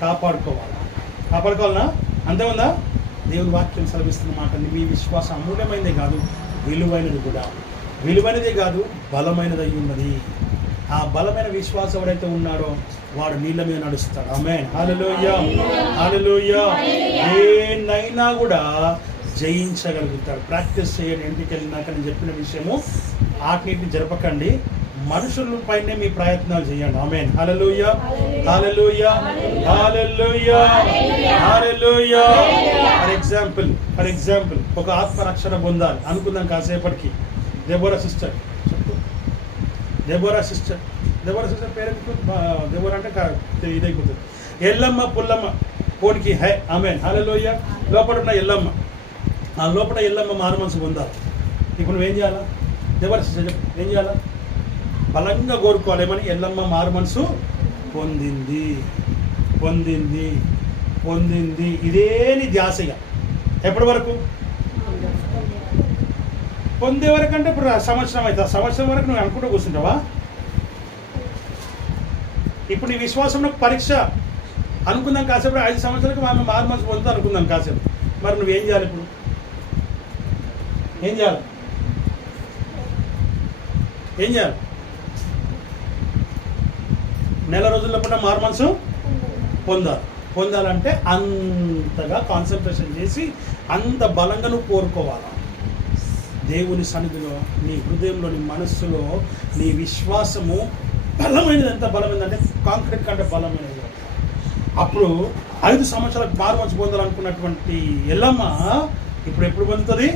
కాపాడుకోవాలనా? అంతే ఉందా? దేవుని వాక్యం సెలవిస్తున్న మాట, మీ విశ్వాసం అమూల్యమైనదే కాదు, విలువైనదే కాదు, బలమైనది అయి ఉన్నది. ఆ బలమైన విశ్వాసం ఎవరైతే ఉన్నాడో వాడు నీళ్ళ మీద నడుస్తాడు. ఆమేన్. హల్లెలూయా, హల్లెలూయా. ఏనైనా కూడా జయించగలుగుతాడు. ప్రాక్టీస్ చేయండి. ఇంటికి వెళ్ళినాక నేను చెప్పిన విషయము ఆటిని జరపకండి, మనుషుల పైనే మీ ప్రయత్నాలు చేయండి. ఆమేన్. హల్లెలూయా, హల్లెలూయా, హల్లెలూయా, హల్లెలూయా. ఫర్ ఎగ్జాంపుల్ ఒక ఆత్మరక్షణ పొందాలి అనుకుందాం కాసేపటికి. దెబోరా సిస్టర్ పేరెందుకు దెబోరా అంటే ఇదైపోతుంది. ఎల్లమ్మ పుల్లమ్మ పోనికి హై. ఆమేన్. హల్లెలూయా. లోపల ఉన్న ఎల్లమ్మ, ఆ లోపల ఎల్లమ్మ మారు మనసు పొందాలి. ఇప్పుడు నువ్వేం చేయాలా? దెబోరా సిస్టర్ ఏం చేయాలా? బలంగా కోరుకోవాలి. ఏమని? ఎల్లమ్మ మారు మనసు పొందింది. ఇదే నీ ధ్యాసగా ఎప్పటి వరకు? పొందే వరకు అంటే ఇప్పుడు సంవత్సరం అవుతుంది. సంవత్సరం వరకు నువ్వు అనుకుంటూ కూర్చుంటావా? ఇప్పుడు నీ విశ్వాసంలో పరీక్ష అనుకుందాం కాసేపు. 5 సంవత్సరాలకు ఆమె మారు మనసు పొందుతా అనుకుందాం కాసేపు. మరి నువ్వేం చేయాలి? ఇప్పుడు ఏం చేయాలి? నెల రోజుల్లో కూడా మారు మనసు పొందాలంటే అంతగా కాన్సన్ట్రేషన్ చేసి అంత బలంగా నువ్వు కోరుకోవాలి. దేవుని సన్నిధిలో నీ హృదయంలో, నీ మనస్సులో నీ విశ్వాసము బలమైనది. ఎంత బలమైనదంటే కాంక్రీట్ కంటే బలమైనది. అప్పుడు 5 సంవత్సరాలకు మారు మనసు పొందాలనుకున్నటువంటి ఎల్లమ్మ ఇప్పుడు ఎప్పుడు పొందుతుంది?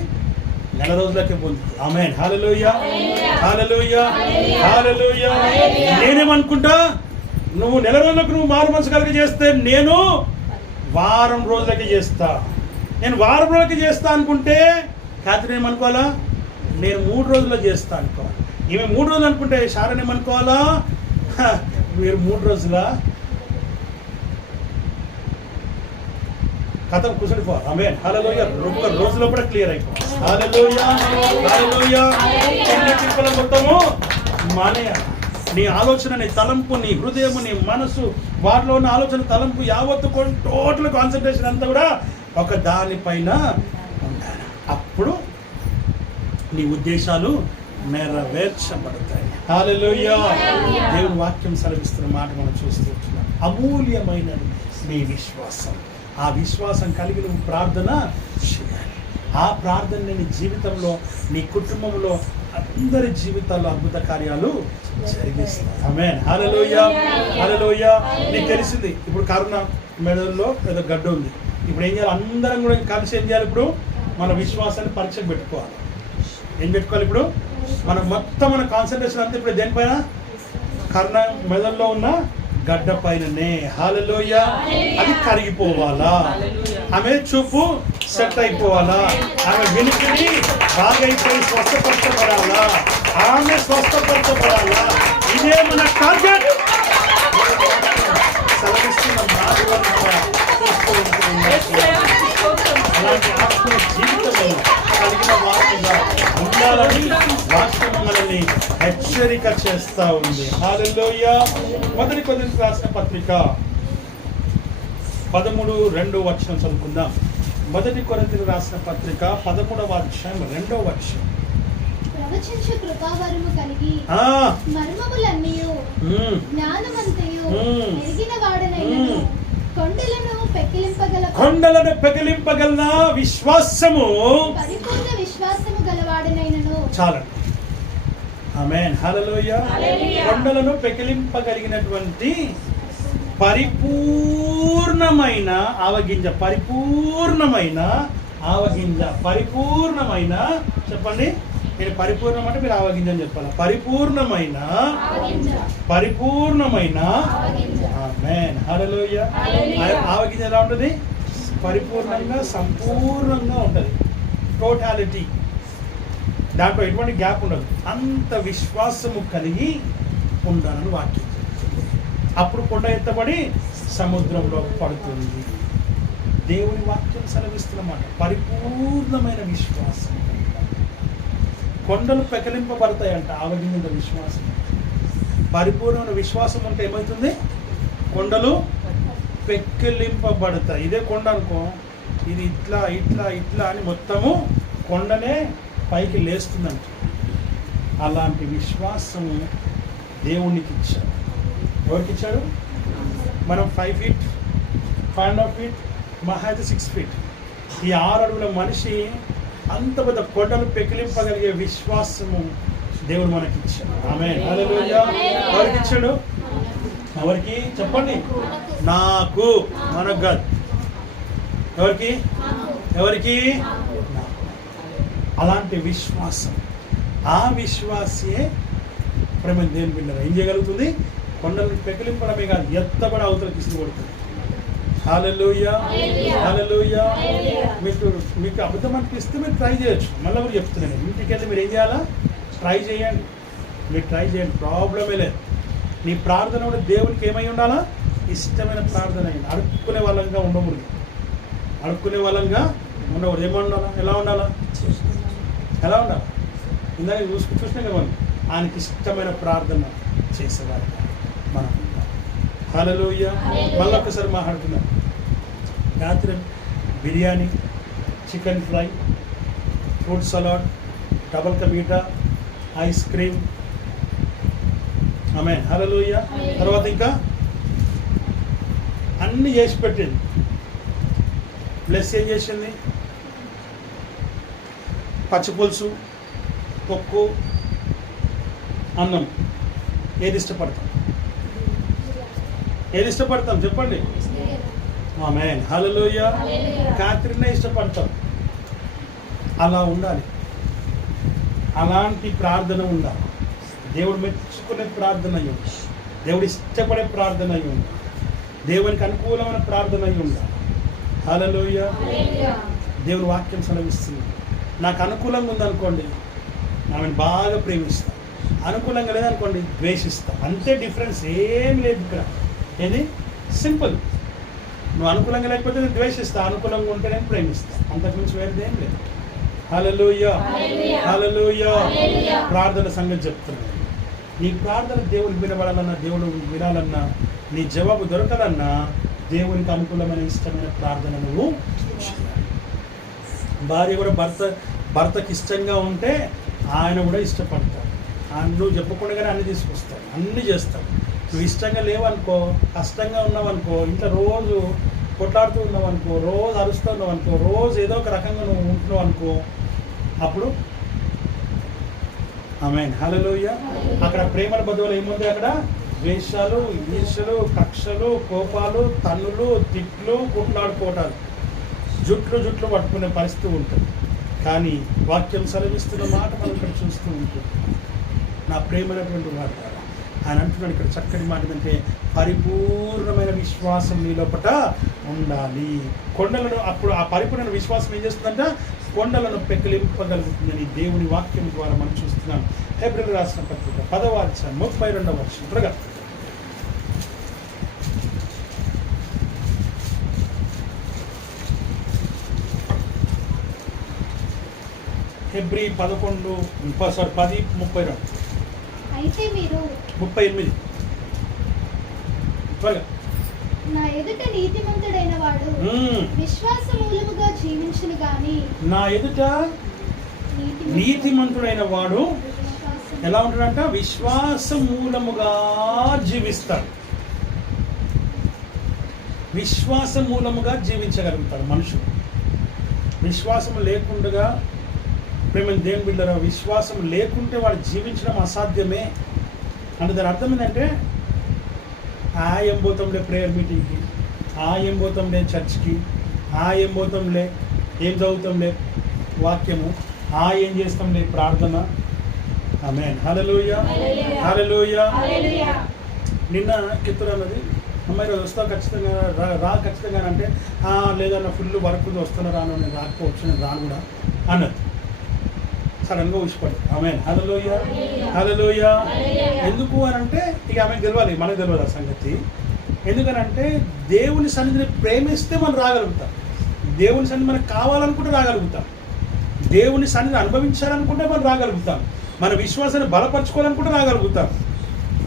నెల రోజులకే పొందుతుంది. ఆమేన్. హల్లెలూయా, హల్లెలూయా, హల్లెలూయా. నేనేమనుకుంటా, నువ్వు నెల రోజులకు నువ్వు మారు మనసు కలిగి చేస్తే నేను వారం రోజులకి చేస్తా. నేను వారం రోజులకి చేస్తా అనుకుంటే కాత్రి ఏమనుకోవాలా? నేను 3 రోజుల్లో చేస్తా అనుకోవాలి. ఈమె 3 రోజులు అనుకుంటే శారణ ఏమనుకోవాలా? మీరు 3 రోజుల కథం కూర్చొనిపోవాలి. ఆమేన్. హల్లెలూయా. 1 రోజులో కూడా క్లియర్ అయిపోవాలి. హల్లెలూయా, హల్లెలూయా. మొత్తము మానేయాలి. నీ ఆలోచన, నీ తలంపు, నీ హృదయము, నీ మనసు, వాటిలో ఉన్న ఆలోచన, తలంపు యావత్తు టోటల్ కాన్సన్ట్రేషన్ అంతా కూడా ఒక దానిపైన ఉండాలి. అప్పుడు నీ ఉద్దేశాలు నెరవేర్చబడతాయి. హల్లెలూయా. దేవుని వాక్యం సెలవిస్తున్న మాట మనం చూస్తూ ఉంటున్నాం. అమూల్యమైనది నీ విశ్వాసం. ఆ విశ్వాసం కలిగి నువ్వు ప్రార్థన చేయాలి. ఆ ప్రార్థన నీ జీవితంలో, నీ కుటుంబంలో, అందరి జీవితాల్లో అద్భుత కార్యాలు జరిగిస్తాయి. ఆమేన్. హల్లెలూయా, హల్లెలూయా. నీకు తెలిసింది ఇప్పుడు కరోనా మెడల్లో ఏదో గడ్డ ఉంది. ఇప్పుడు ఏం చేయాలి? అందరం కూడా కలిసి ఏం చేయాలి? ఇప్పుడు మన విశ్వాసాన్ని పరీక్షకు పెట్టుకోవాలి. ఏం పెట్టుకోవాలి? ఇప్పుడు మనం మొత్తం మన కాన్సన్ట్రేషన్ అంతా ఇప్పుడు దేనిపైన? కరోనా మెదడులో ఉన్న గడ్డ పైననే. హల్లెలూయా. అది కరిగిపోవాలా? ఆమె చూపు సెట్ అయిపోవాలా? ఆమె వినికిడి బాగైపోయి స్వస్థపరచబడాలా? ఆమె స్వస్థపరచబడాలా? ఇదే మన టార్గెట్. సెలవిస్తున్న అలాంటి ఆత్మ జీవితం కలిగిన వార్తగా ఉండాలని వాక్యం మనల్ని హెచ్చరిక చేస్తా ఉంది. హల్లెలూయా. 1 కొరింథీయులకు రాసిన పత్రిక 13:2 చదువుకుందాం. 1 కొరింథీయులకు రాసిన పత్రిక 13వ అధ్యాయం 2వ వచనం. ప్రవచించు కృపావరము కలిగి మర్మములన్నీయు జ్ఞానమంతయు ఎరిగిన వాడనైనను కొండలను పెకిలింపగల విశ్వాసము, పరిపూర్ణ విశ్వాసము గలవాడనైనను చాలండి. ఆమేన్. హల్లెలూయా. కొండలను పెకిలింపగలిగినటువంటి పరిపూర్ణమైన ఆవగింజ, పరిపూర్ణమైన చెప్పండి. నేను పరిపూర్ణం అంటే మీరు ఆవగింజ అని చెప్పాలి. పరిపూర్ణమైన ఆమేన్. హల్లెలూయా. ఆవగింజ ఎలా ఉంటుంది? పరిపూర్ణంగా, సంపూర్ణంగా ఉంటుంది. టోటాలిటీ, దాంట్లో ఎటువంటి గ్యాప్ ఉండదు. అంత విశ్వాసము కలిగి ఉండాలని వాక్యం. అప్పుడు కొండ ఎత్తబడి సముద్రంలో పడుతుంది. దేవుని వాక్యం సెలవిస్తున్నమాట. పరిపూర్ణమైన విశ్వాసం. కొండలు పెకలింపబడతాయంట ఆవగింజ విశ్వాసం. పరిపూర్ణమైన విశ్వాసం ఉంటే ఏమవుతుంది? కొండలు పెక్కిలింపబడతాయి. ఇదే కొండ అనుకో, ఇది ఇట్లా ఇట్లా ఇట్లా అని మొత్తము కొండనే పైకి లేస్తుందంట. అలాంటి విశ్వాసము దేవునికి ఇచ్చాడు. ఎవరికి ఇచ్చాడు? మనం 5 feet 5.5 feet మహా అయితే 6 feet, ఈ 6 అడుగుల మనిషి అంత పెద్ద కొండను పెకిలింపగలిగే విశ్వాసము దేవుడు మనకి ఇచ్చాడు. ఆమేన్, హల్లెలూయా. ఎవరికి ఇచ్చాడు? ఎవరికి చెప్పండి? నాకు, మనకు కాదు. ఎవరికి? ఎవరికి? అలాంటి విశ్వాసం, ఆ విశ్వాసే ప్రేమ దేవుని బిడ్డలు ఏం చేయగలుగుతుంది? కొండలను పెకిలింపడమే కాదు, ఎత్తబడి అవతలకి ఇసిరిపడుతుంది. హల్లెలూయా, హల్లెలూయా. మీకు అబద్ధం అనిపిస్తే మీరు ట్రై చేయొచ్చు. మళ్ళీ ఎవరు చెప్తున్నాను, ఇంటికి వెళ్ళి మీరు ఏం చేయాలా? ట్రై చేయండి. మీరు ట్రై చేయండి, ప్రాబ్లమే లేదు. నీ ప్రార్థన కూడా దేవునికి ఏమై ఉండాలా? ఇష్టమైన ప్రార్థన అయింది. అడుక్కునే వాళ్ళంగా ఉండకూడదు. అడుక్కునే వాళ్ళంగా ఉండకూడదు. ఏమో ఉండాలా? ఎలా ఉండాలా? ఎలా ఉండాలి? ఇందాక చూసినా కదా, ఆయనకి ఇష్టమైన ప్రార్థన చేసేవారు మనం. హల్లెలూయా. మళ్ళీ ఒక్కసారి మాట్లాడుతున్నాం. రాత్రి biryani, chicken fry, fruit salad, double ka meetha, ice cream. ఆమేన్, హల్లెలూయా. తర్వాత ఇంకా అన్నీ చేసి పెట్టింది. ప్లస్ ఏం చేసింది? పచ్చి పులుసు, పప్పు, అన్నం. ఏది ఇష్టపడతాం? ఏది ఇష్టపడతాం చెప్పండి? ఆమేన్, హల్లెలూయా. కాత్రినే ఇష్టపడతాం. అలా ఉండాలి. అలాంటి ప్రార్థన ఉండాలి. దేవుడు మెచ్చుకునే ప్రార్థన అయి ఉంది. దేవుడు ఇష్టపడే ప్రార్థన అయి ఉంది. దేవునికి అనుకూలమైన ప్రార్థన అయి ఉండాలి. హల్లెలూయా. దేవుని వాక్యం సెలవిస్తుంది. నాకు అనుకూలంగా ఉందనుకోండి, ఆమెను బాగా ప్రేమిస్తా. అనుకూలంగా లేదనుకోండి, ద్వేషిస్తా. అంతే డిఫరెన్స్, ఏం లేదు ఇక్కడ. ఏది? సింపుల్. నువ్వు అనుకూలంగా లేకపోతే నేను ద్వేషిస్తా, అనుకూలంగా ఉంటే నేను ప్రేమిస్తా. అంతకుమించి వేరేది ఏం లేదు. హల్లెలూయా, హల్లెలూయా. ప్రార్థన సంగతి చెప్తున్నాను. నీ ప్రార్థన దేవునికి వినబడాలన్నా, దేవుడు వినాలన్నా, నీ జవాబు దొరకాలన్నా, దేవునికి అనుకూలమైన ఇష్టమైన ప్రార్థన నువ్వు చేయాలి. భార్య కూడా భర్తకి ఇష్టంగా ఉంటే ఆయన కూడా ఇష్టపడతాడు. నువ్వు చెప్పకుండానే అన్ని తీసుకొస్తాడు, అన్నీ చేస్తాడు. నువ్వు ఇష్టంగా లేవనుకో, కష్టంగా ఉన్నావనుకో, ఇంట్లో రోజు కొట్లాడుతూ ఉన్నావనుకో, రోజు అరుస్తూ ఉన్నావనుకో, రోజు ఏదో ఒక రకంగా నువ్వు ఉంటున్నావు అనుకో, అప్పుడు ఆమేన్, హల్లెలూయా. అక్కడ ప్రేమల బదువులు ఏముంది? అక్కడ ద్వేషాలు, ఈర్ష్యలు, కక్షలు, కోపాలు, తన్నులు, తిట్లు, కొట్లాడుకోవటాలు, జుట్లు పట్టుకునే పరిస్థితి ఉంటుంది. కానీ వాక్యం సెలవిస్తున్న మాట మనం ఇక్కడ చూస్తూ ఉంటుంది. నా ప్రేమైనటువంటి వారు ఆయన అంటున్నాడు ఇక్కడ చక్కటి మాట ఏంటంటే, పరిపూర్ణమైన విశ్వాసం నీ లోపట ఉండాలి. కొండలను, అప్పుడు ఆ పరిపూర్ణ విశ్వాసం ఏం చేస్తుందంట? కొండలను పెకిలింపగలుగుతుందని దేవుని వాక్యం ద్వారా మనం చూస్తున్నాం. హెబ్రీయులకు రాసిన పత్రిక 10వ అధ్యాయం 32వ వచనం. త్వరగా హెబ్రీ 10:32. అయితే మీరు 38. త్వరగా. నా ఎదుట నీతిమంతుడైన వాడు విశ్వాస మూలముగా జీవించును గాని, నా ఎదుట నీతిమంతుడైన వాడు ఎలా ఉంటాడంట? విశ్వాస మూలముగా జీవిస్తాడు. విశ్వాస మూలముగా జీవించగలుగుతాడు మనుషుడు. విశ్వాసం లేకుండా, ప్రేమ దేవుని బిడ్డలారా, విశ్వాసం లేకుంటే వాడు జీవించడం అసాధ్యమే. అంటే దాని అర్థం ఏంటంటే, ఏం పోతాంలే ప్రేయర్ మీటింగ్కి, ఏం పోతాంలే చర్చ్కి, ఏం పోతాంలే, ఏం చదువుతాంలే వాక్యము, ఏం చేస్తాంలే ప్రార్థన. ఆమేన్, హల్లెలూయా, హల్లెలూయా. నిన్న కిత్తుడు అన్నది, అమ్మాయి రోజు వస్తావు ఖచ్చితంగా, రా ఖచ్చితంగా అంటే, లేదన్న ఫుల్ వర్క్ వస్తున్నా రాను, నేను రాకపోవచ్చు, నేను రాను కూడా అన్నది. సడన్గా ఊసిపడి. ఆమేన్, హల్లెలూయా, హల్లెలూయా. ఎందుకు అని అంటే, ఇక ఆమెకు తెలియాలి, మనకు తెలియదు ఆ సంగతి. ఎందుకనంటే దేవుని సన్నిధిని ప్రేమిస్తే మనం రాగలుగుతాం. దేవుని సన్నిధి మనకు కావాలనుకుంటే రాగలుగుతాం. దేవుని సన్నిధి అనుభవించాలనుకుంటే మనం రాగలుగుతాం. మన విశ్వాసాన్ని బలపరచుకోవాలనుకుంటే రాగలుగుతాం.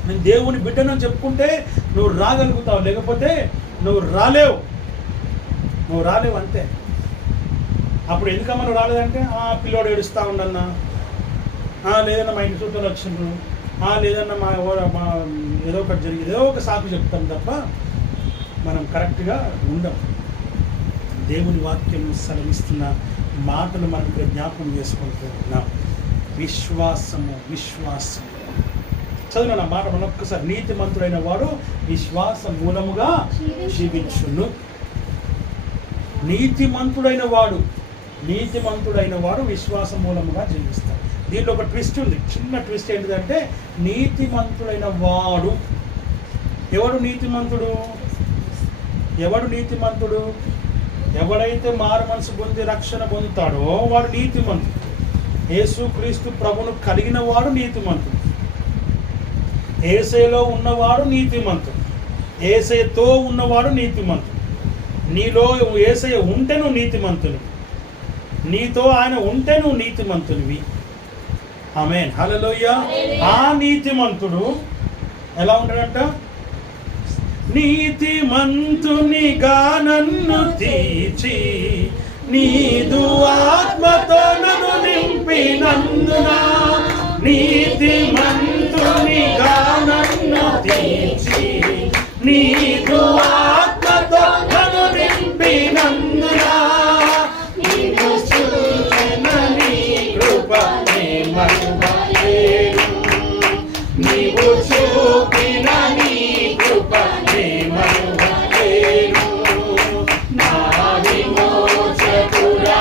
నేను దేవుని బిడ్డను చెప్పుకుంటే నువ్వు రాగలుగుతావు, లేకపోతే నువ్వు రాలేవు అంతే. అప్పుడు ఎందుకమ్మా నువ్వు రాలేదంటే పిల్లోడు ఏడుస్తూ ఉండన్నా, లేదన్నా మా ఇంటి చుట్టాలు వచ్చిండ్రు, లేదన్నా మా ఏదో ఒకటి జరిగింది, ఏదో ఒక సాకు చెప్తాం తప్ప మనం కరెక్ట్గా ఉండం. దేవుని వాక్యం సెలవిస్తున్న మాటలు మనం ఇక్కడ జ్ఞాపకం చేసుకుంటూ ఉన్నాం. విశ్వాసము చదువు నా మాట మనం ఒక్కసారి. నీతిమంతుడైన వాడు విశ్వాస మూలముగా జీవించును. నీతిమంతుడైన వాడు విశ్వాస మూలముగా జీవిస్తాడు. దీంట్లో ఒక ట్విస్ట్ ఉంది, చిన్న ట్విస్ట్ ఏంటిదంటే నీతిమంతుడైన వాడు. ఎవడు నీతిమంతుడు? ఎవడైతే మారు మనసు పొంది రక్షణ పొందుతాడో వాడు నీతిమంతుడు. యేసుక్రీస్తు ప్రభును కలిగిన వాడు నీతిమంతుడు. యేసయ్యలో ఉన్నవాడు నీతిమంతుడు. యేసయ్యతో ఉన్నవాడు నీతిమంతుడు. నీలో యేసయ్య ఉంటే నువ్వు నీతిమంతునివి, నీతో ఆయన ఉంటే నువ్వు నీతిమంతునివి. ఆమేన్, హల్లెలూయా. ఆ నీతిమంతుడు ఎలా ఉంటాడంట? నీతిమంతునిగా నన్ను తీర్చి నీదు ఆత్మతో నన్ను నింపినందున, నీతిమంతునిగా నన్ను తీర్చి నీదు ఆత్మతో నన్ను నింపినందున, నీవు చూచిన నీ కృపనే మరువలేను, నీవు చూపిన నీ కృపనే మరువలేను. నా విమోచకుడా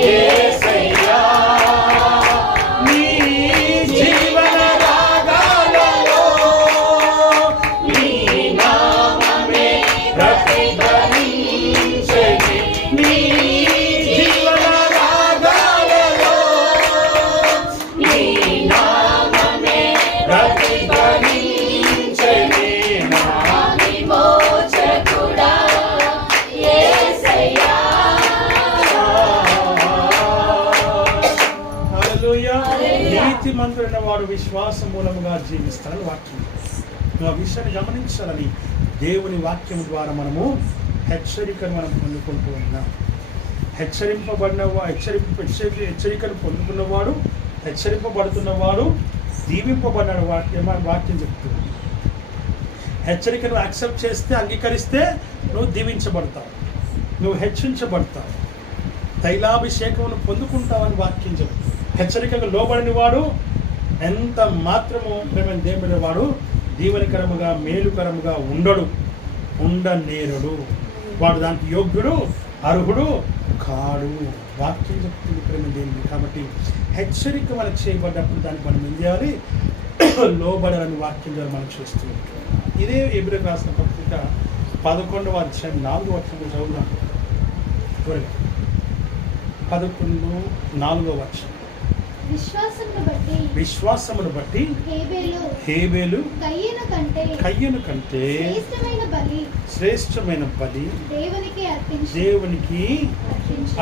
యేసయ్యా, నీ జీవన రాగాలలో నీ నామమే ప్రతిధ్వనించెను. నీ జీవన రాగాలలో నీ నామమే ప్రతిధ్వనించెను. నా విమోచకుడా యేసయ్యా. హల్లెలూయా. నీతిమంతుడైన వాడు విశ్వాస మూలముగా జీవిస్తాడని వాక్యం. నువ్వు ఆ విషయాన్ని గమనించాలని దేవుని వాక్యం ద్వారా మనము హెచ్చరికను మనం పొందుకుంటూ ఉన్నాం. హెచ్చరికను పొందుకున్నవాడు, హెచ్చరింపబడుతున్నవాడు దీవింపబడిన వాక్యం చెప్తుంది. హెచ్చరికను యాక్సెప్ట్ చేస్తే, అంగీకరిస్తే నువ్వు దీవించబడతావు, నువ్వు హెచ్చించబడతావు, తైలాభిషేకమును పొందుకుంటావని వాక్యం చెప్తుంది. హెచ్చరికకు లోబడిన వాడు ఎంత మాత్రము ప్రేమ దేవుని వాడు దీవెనకరముగా మేలుకరముగా ఉండనేరుడు. వాడు దానికి యోగ్యుడు, అర్హుడు కాడు. వాక్యం చెప్తుంది ప్రేమ దేవుని. కాబట్టి హెచ్చరిక మనకు చేయబడ్డప్పుడు దానికి మనం ఏం చేయాలి? లోబడాలని వాక్యం ద్వారా మనం చూస్తూ ఉంటాం. ఇదే ఎబ్రియలకు రాసిన పత్రిక 11వ అధ్యాయం 4వ వచనం చదువుదాం. 11:4 వచనం. విశ్వాసమును బట్టి హేబేలు కయ్యను కంటే శ్రేష్టమైన బలి దేవునికి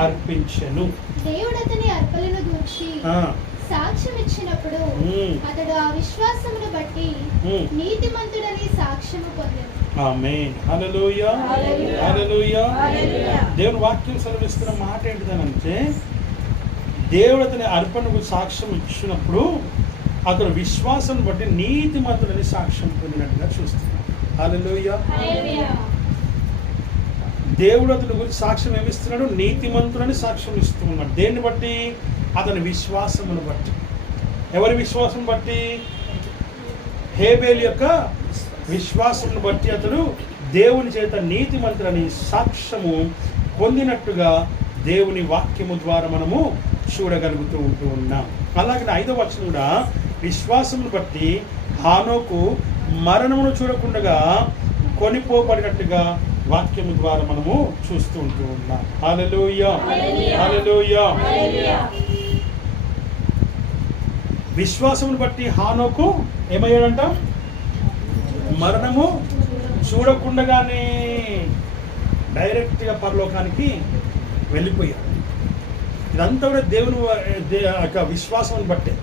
అర్పించెను. దేవుడు అతని అర్పణను గూర్చి సాక్ష్యం ఇచ్చినప్పుడు అతడు ఆ విశ్వాసమును బట్టి నీతిమంతుడని సాక్ష్యము పొందెను. ఆమేన్, హల్లెలూయా, హల్లెలూయా. దేవుని వాక్యం సెలవిస్తున్న మాట ఏంటిదనంటే దేవుడు అతని అర్పణకు సాక్ష్యం ఇచ్చినప్పుడు అతడు విశ్వాసం బట్టి నీతిమంతుడని సాక్ష్యం పొందినట్టుగా చూస్తున్నాడు. హల్లెలూయా. దేవుడు అతని గురించి సాక్ష్యం ఏమిస్తున్నాడు? నీతిమంతుడని సాక్ష్యం ఇస్తున్నాడు. దేన్ని బట్టి? అతని విశ్వాసమును బట్టి. ఎవరి విశ్వాసం బట్టి? హేబేలు యొక్క విశ్వాసమును బట్టి అతడు దేవుని చేత నీతిమంతుడని సాక్ష్యము పొందినట్టుగా దేవుని వాక్యము ద్వారా మనము చూడగలుగుతూ ఉంటూ ఉన్నాం. అలాగే 5వ వచనం కూడా విశ్వాసమును బట్టి హానోకు మరణమును చూడకుండా కొనిపోబడినట్టుగా వాక్యము ద్వారా మనము చూస్తూ ఉంటూ ఉన్నాం. హల్లెలూయా, హల్లెలూయా. విశ్వాసమును బట్టి హానోకు ఏమయ్యాడంట? మరణము చూడకుండగానే డైరెక్ట్గా పరలోకానికి వెళ్ళిపోయాడు. ఇదంతా కూడా దేవుని యొక్క విశ్వాసం బట్టే.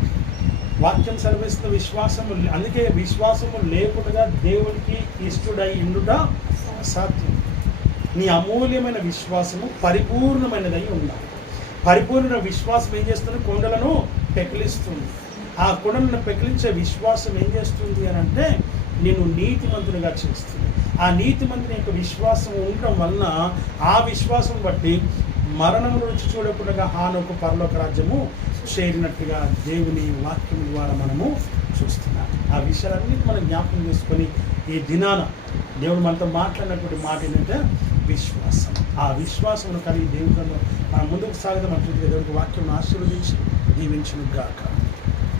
వాక్యం సెలవిస్తున్న విశ్వాసము. అందుకే విశ్వాసము లేకుండా దేవునికి ఇష్టడై ఉండుట అసాధ్యం. నీ అమూల్యమైన విశ్వాసము పరిపూర్ణమైనదై ఉండాలి. పరిపూర్ణ విశ్వాసం ఏం చేస్తుంది? కొండలను పెకిలిస్తుంది. ఆ కొండలను పెకిలించే విశ్వాసం ఏం చేస్తుంది అని అంటే నిన్ను నీతిమంతునిగా చేస్తుంది. ఆ నీతిమంతుని యొక్క విశ్వాసం ఉండడం వలన ఆ విశ్వాసం బట్టి మరణము రుచి చూడకుండా హానోకు పరలోక రాజ్యము చేరినట్టుగా దేవుని వాక్యం ద్వారా మనము చూస్తున్నాం. ఆ విషయాలన్నిటి మనం జ్ఞాపకం చేసుకొని ఈ దినాన దేవుడు మనతో మాట్లాడినటువంటి మాట ఏంటంటే విశ్వాసం. ఆ విశ్వాసమును కలిగి దేవుడు మనం ముందుకు సాగడం అట్లా దేవుడికి వాక్యం ఆశీర్వదించి దీవించును గాక.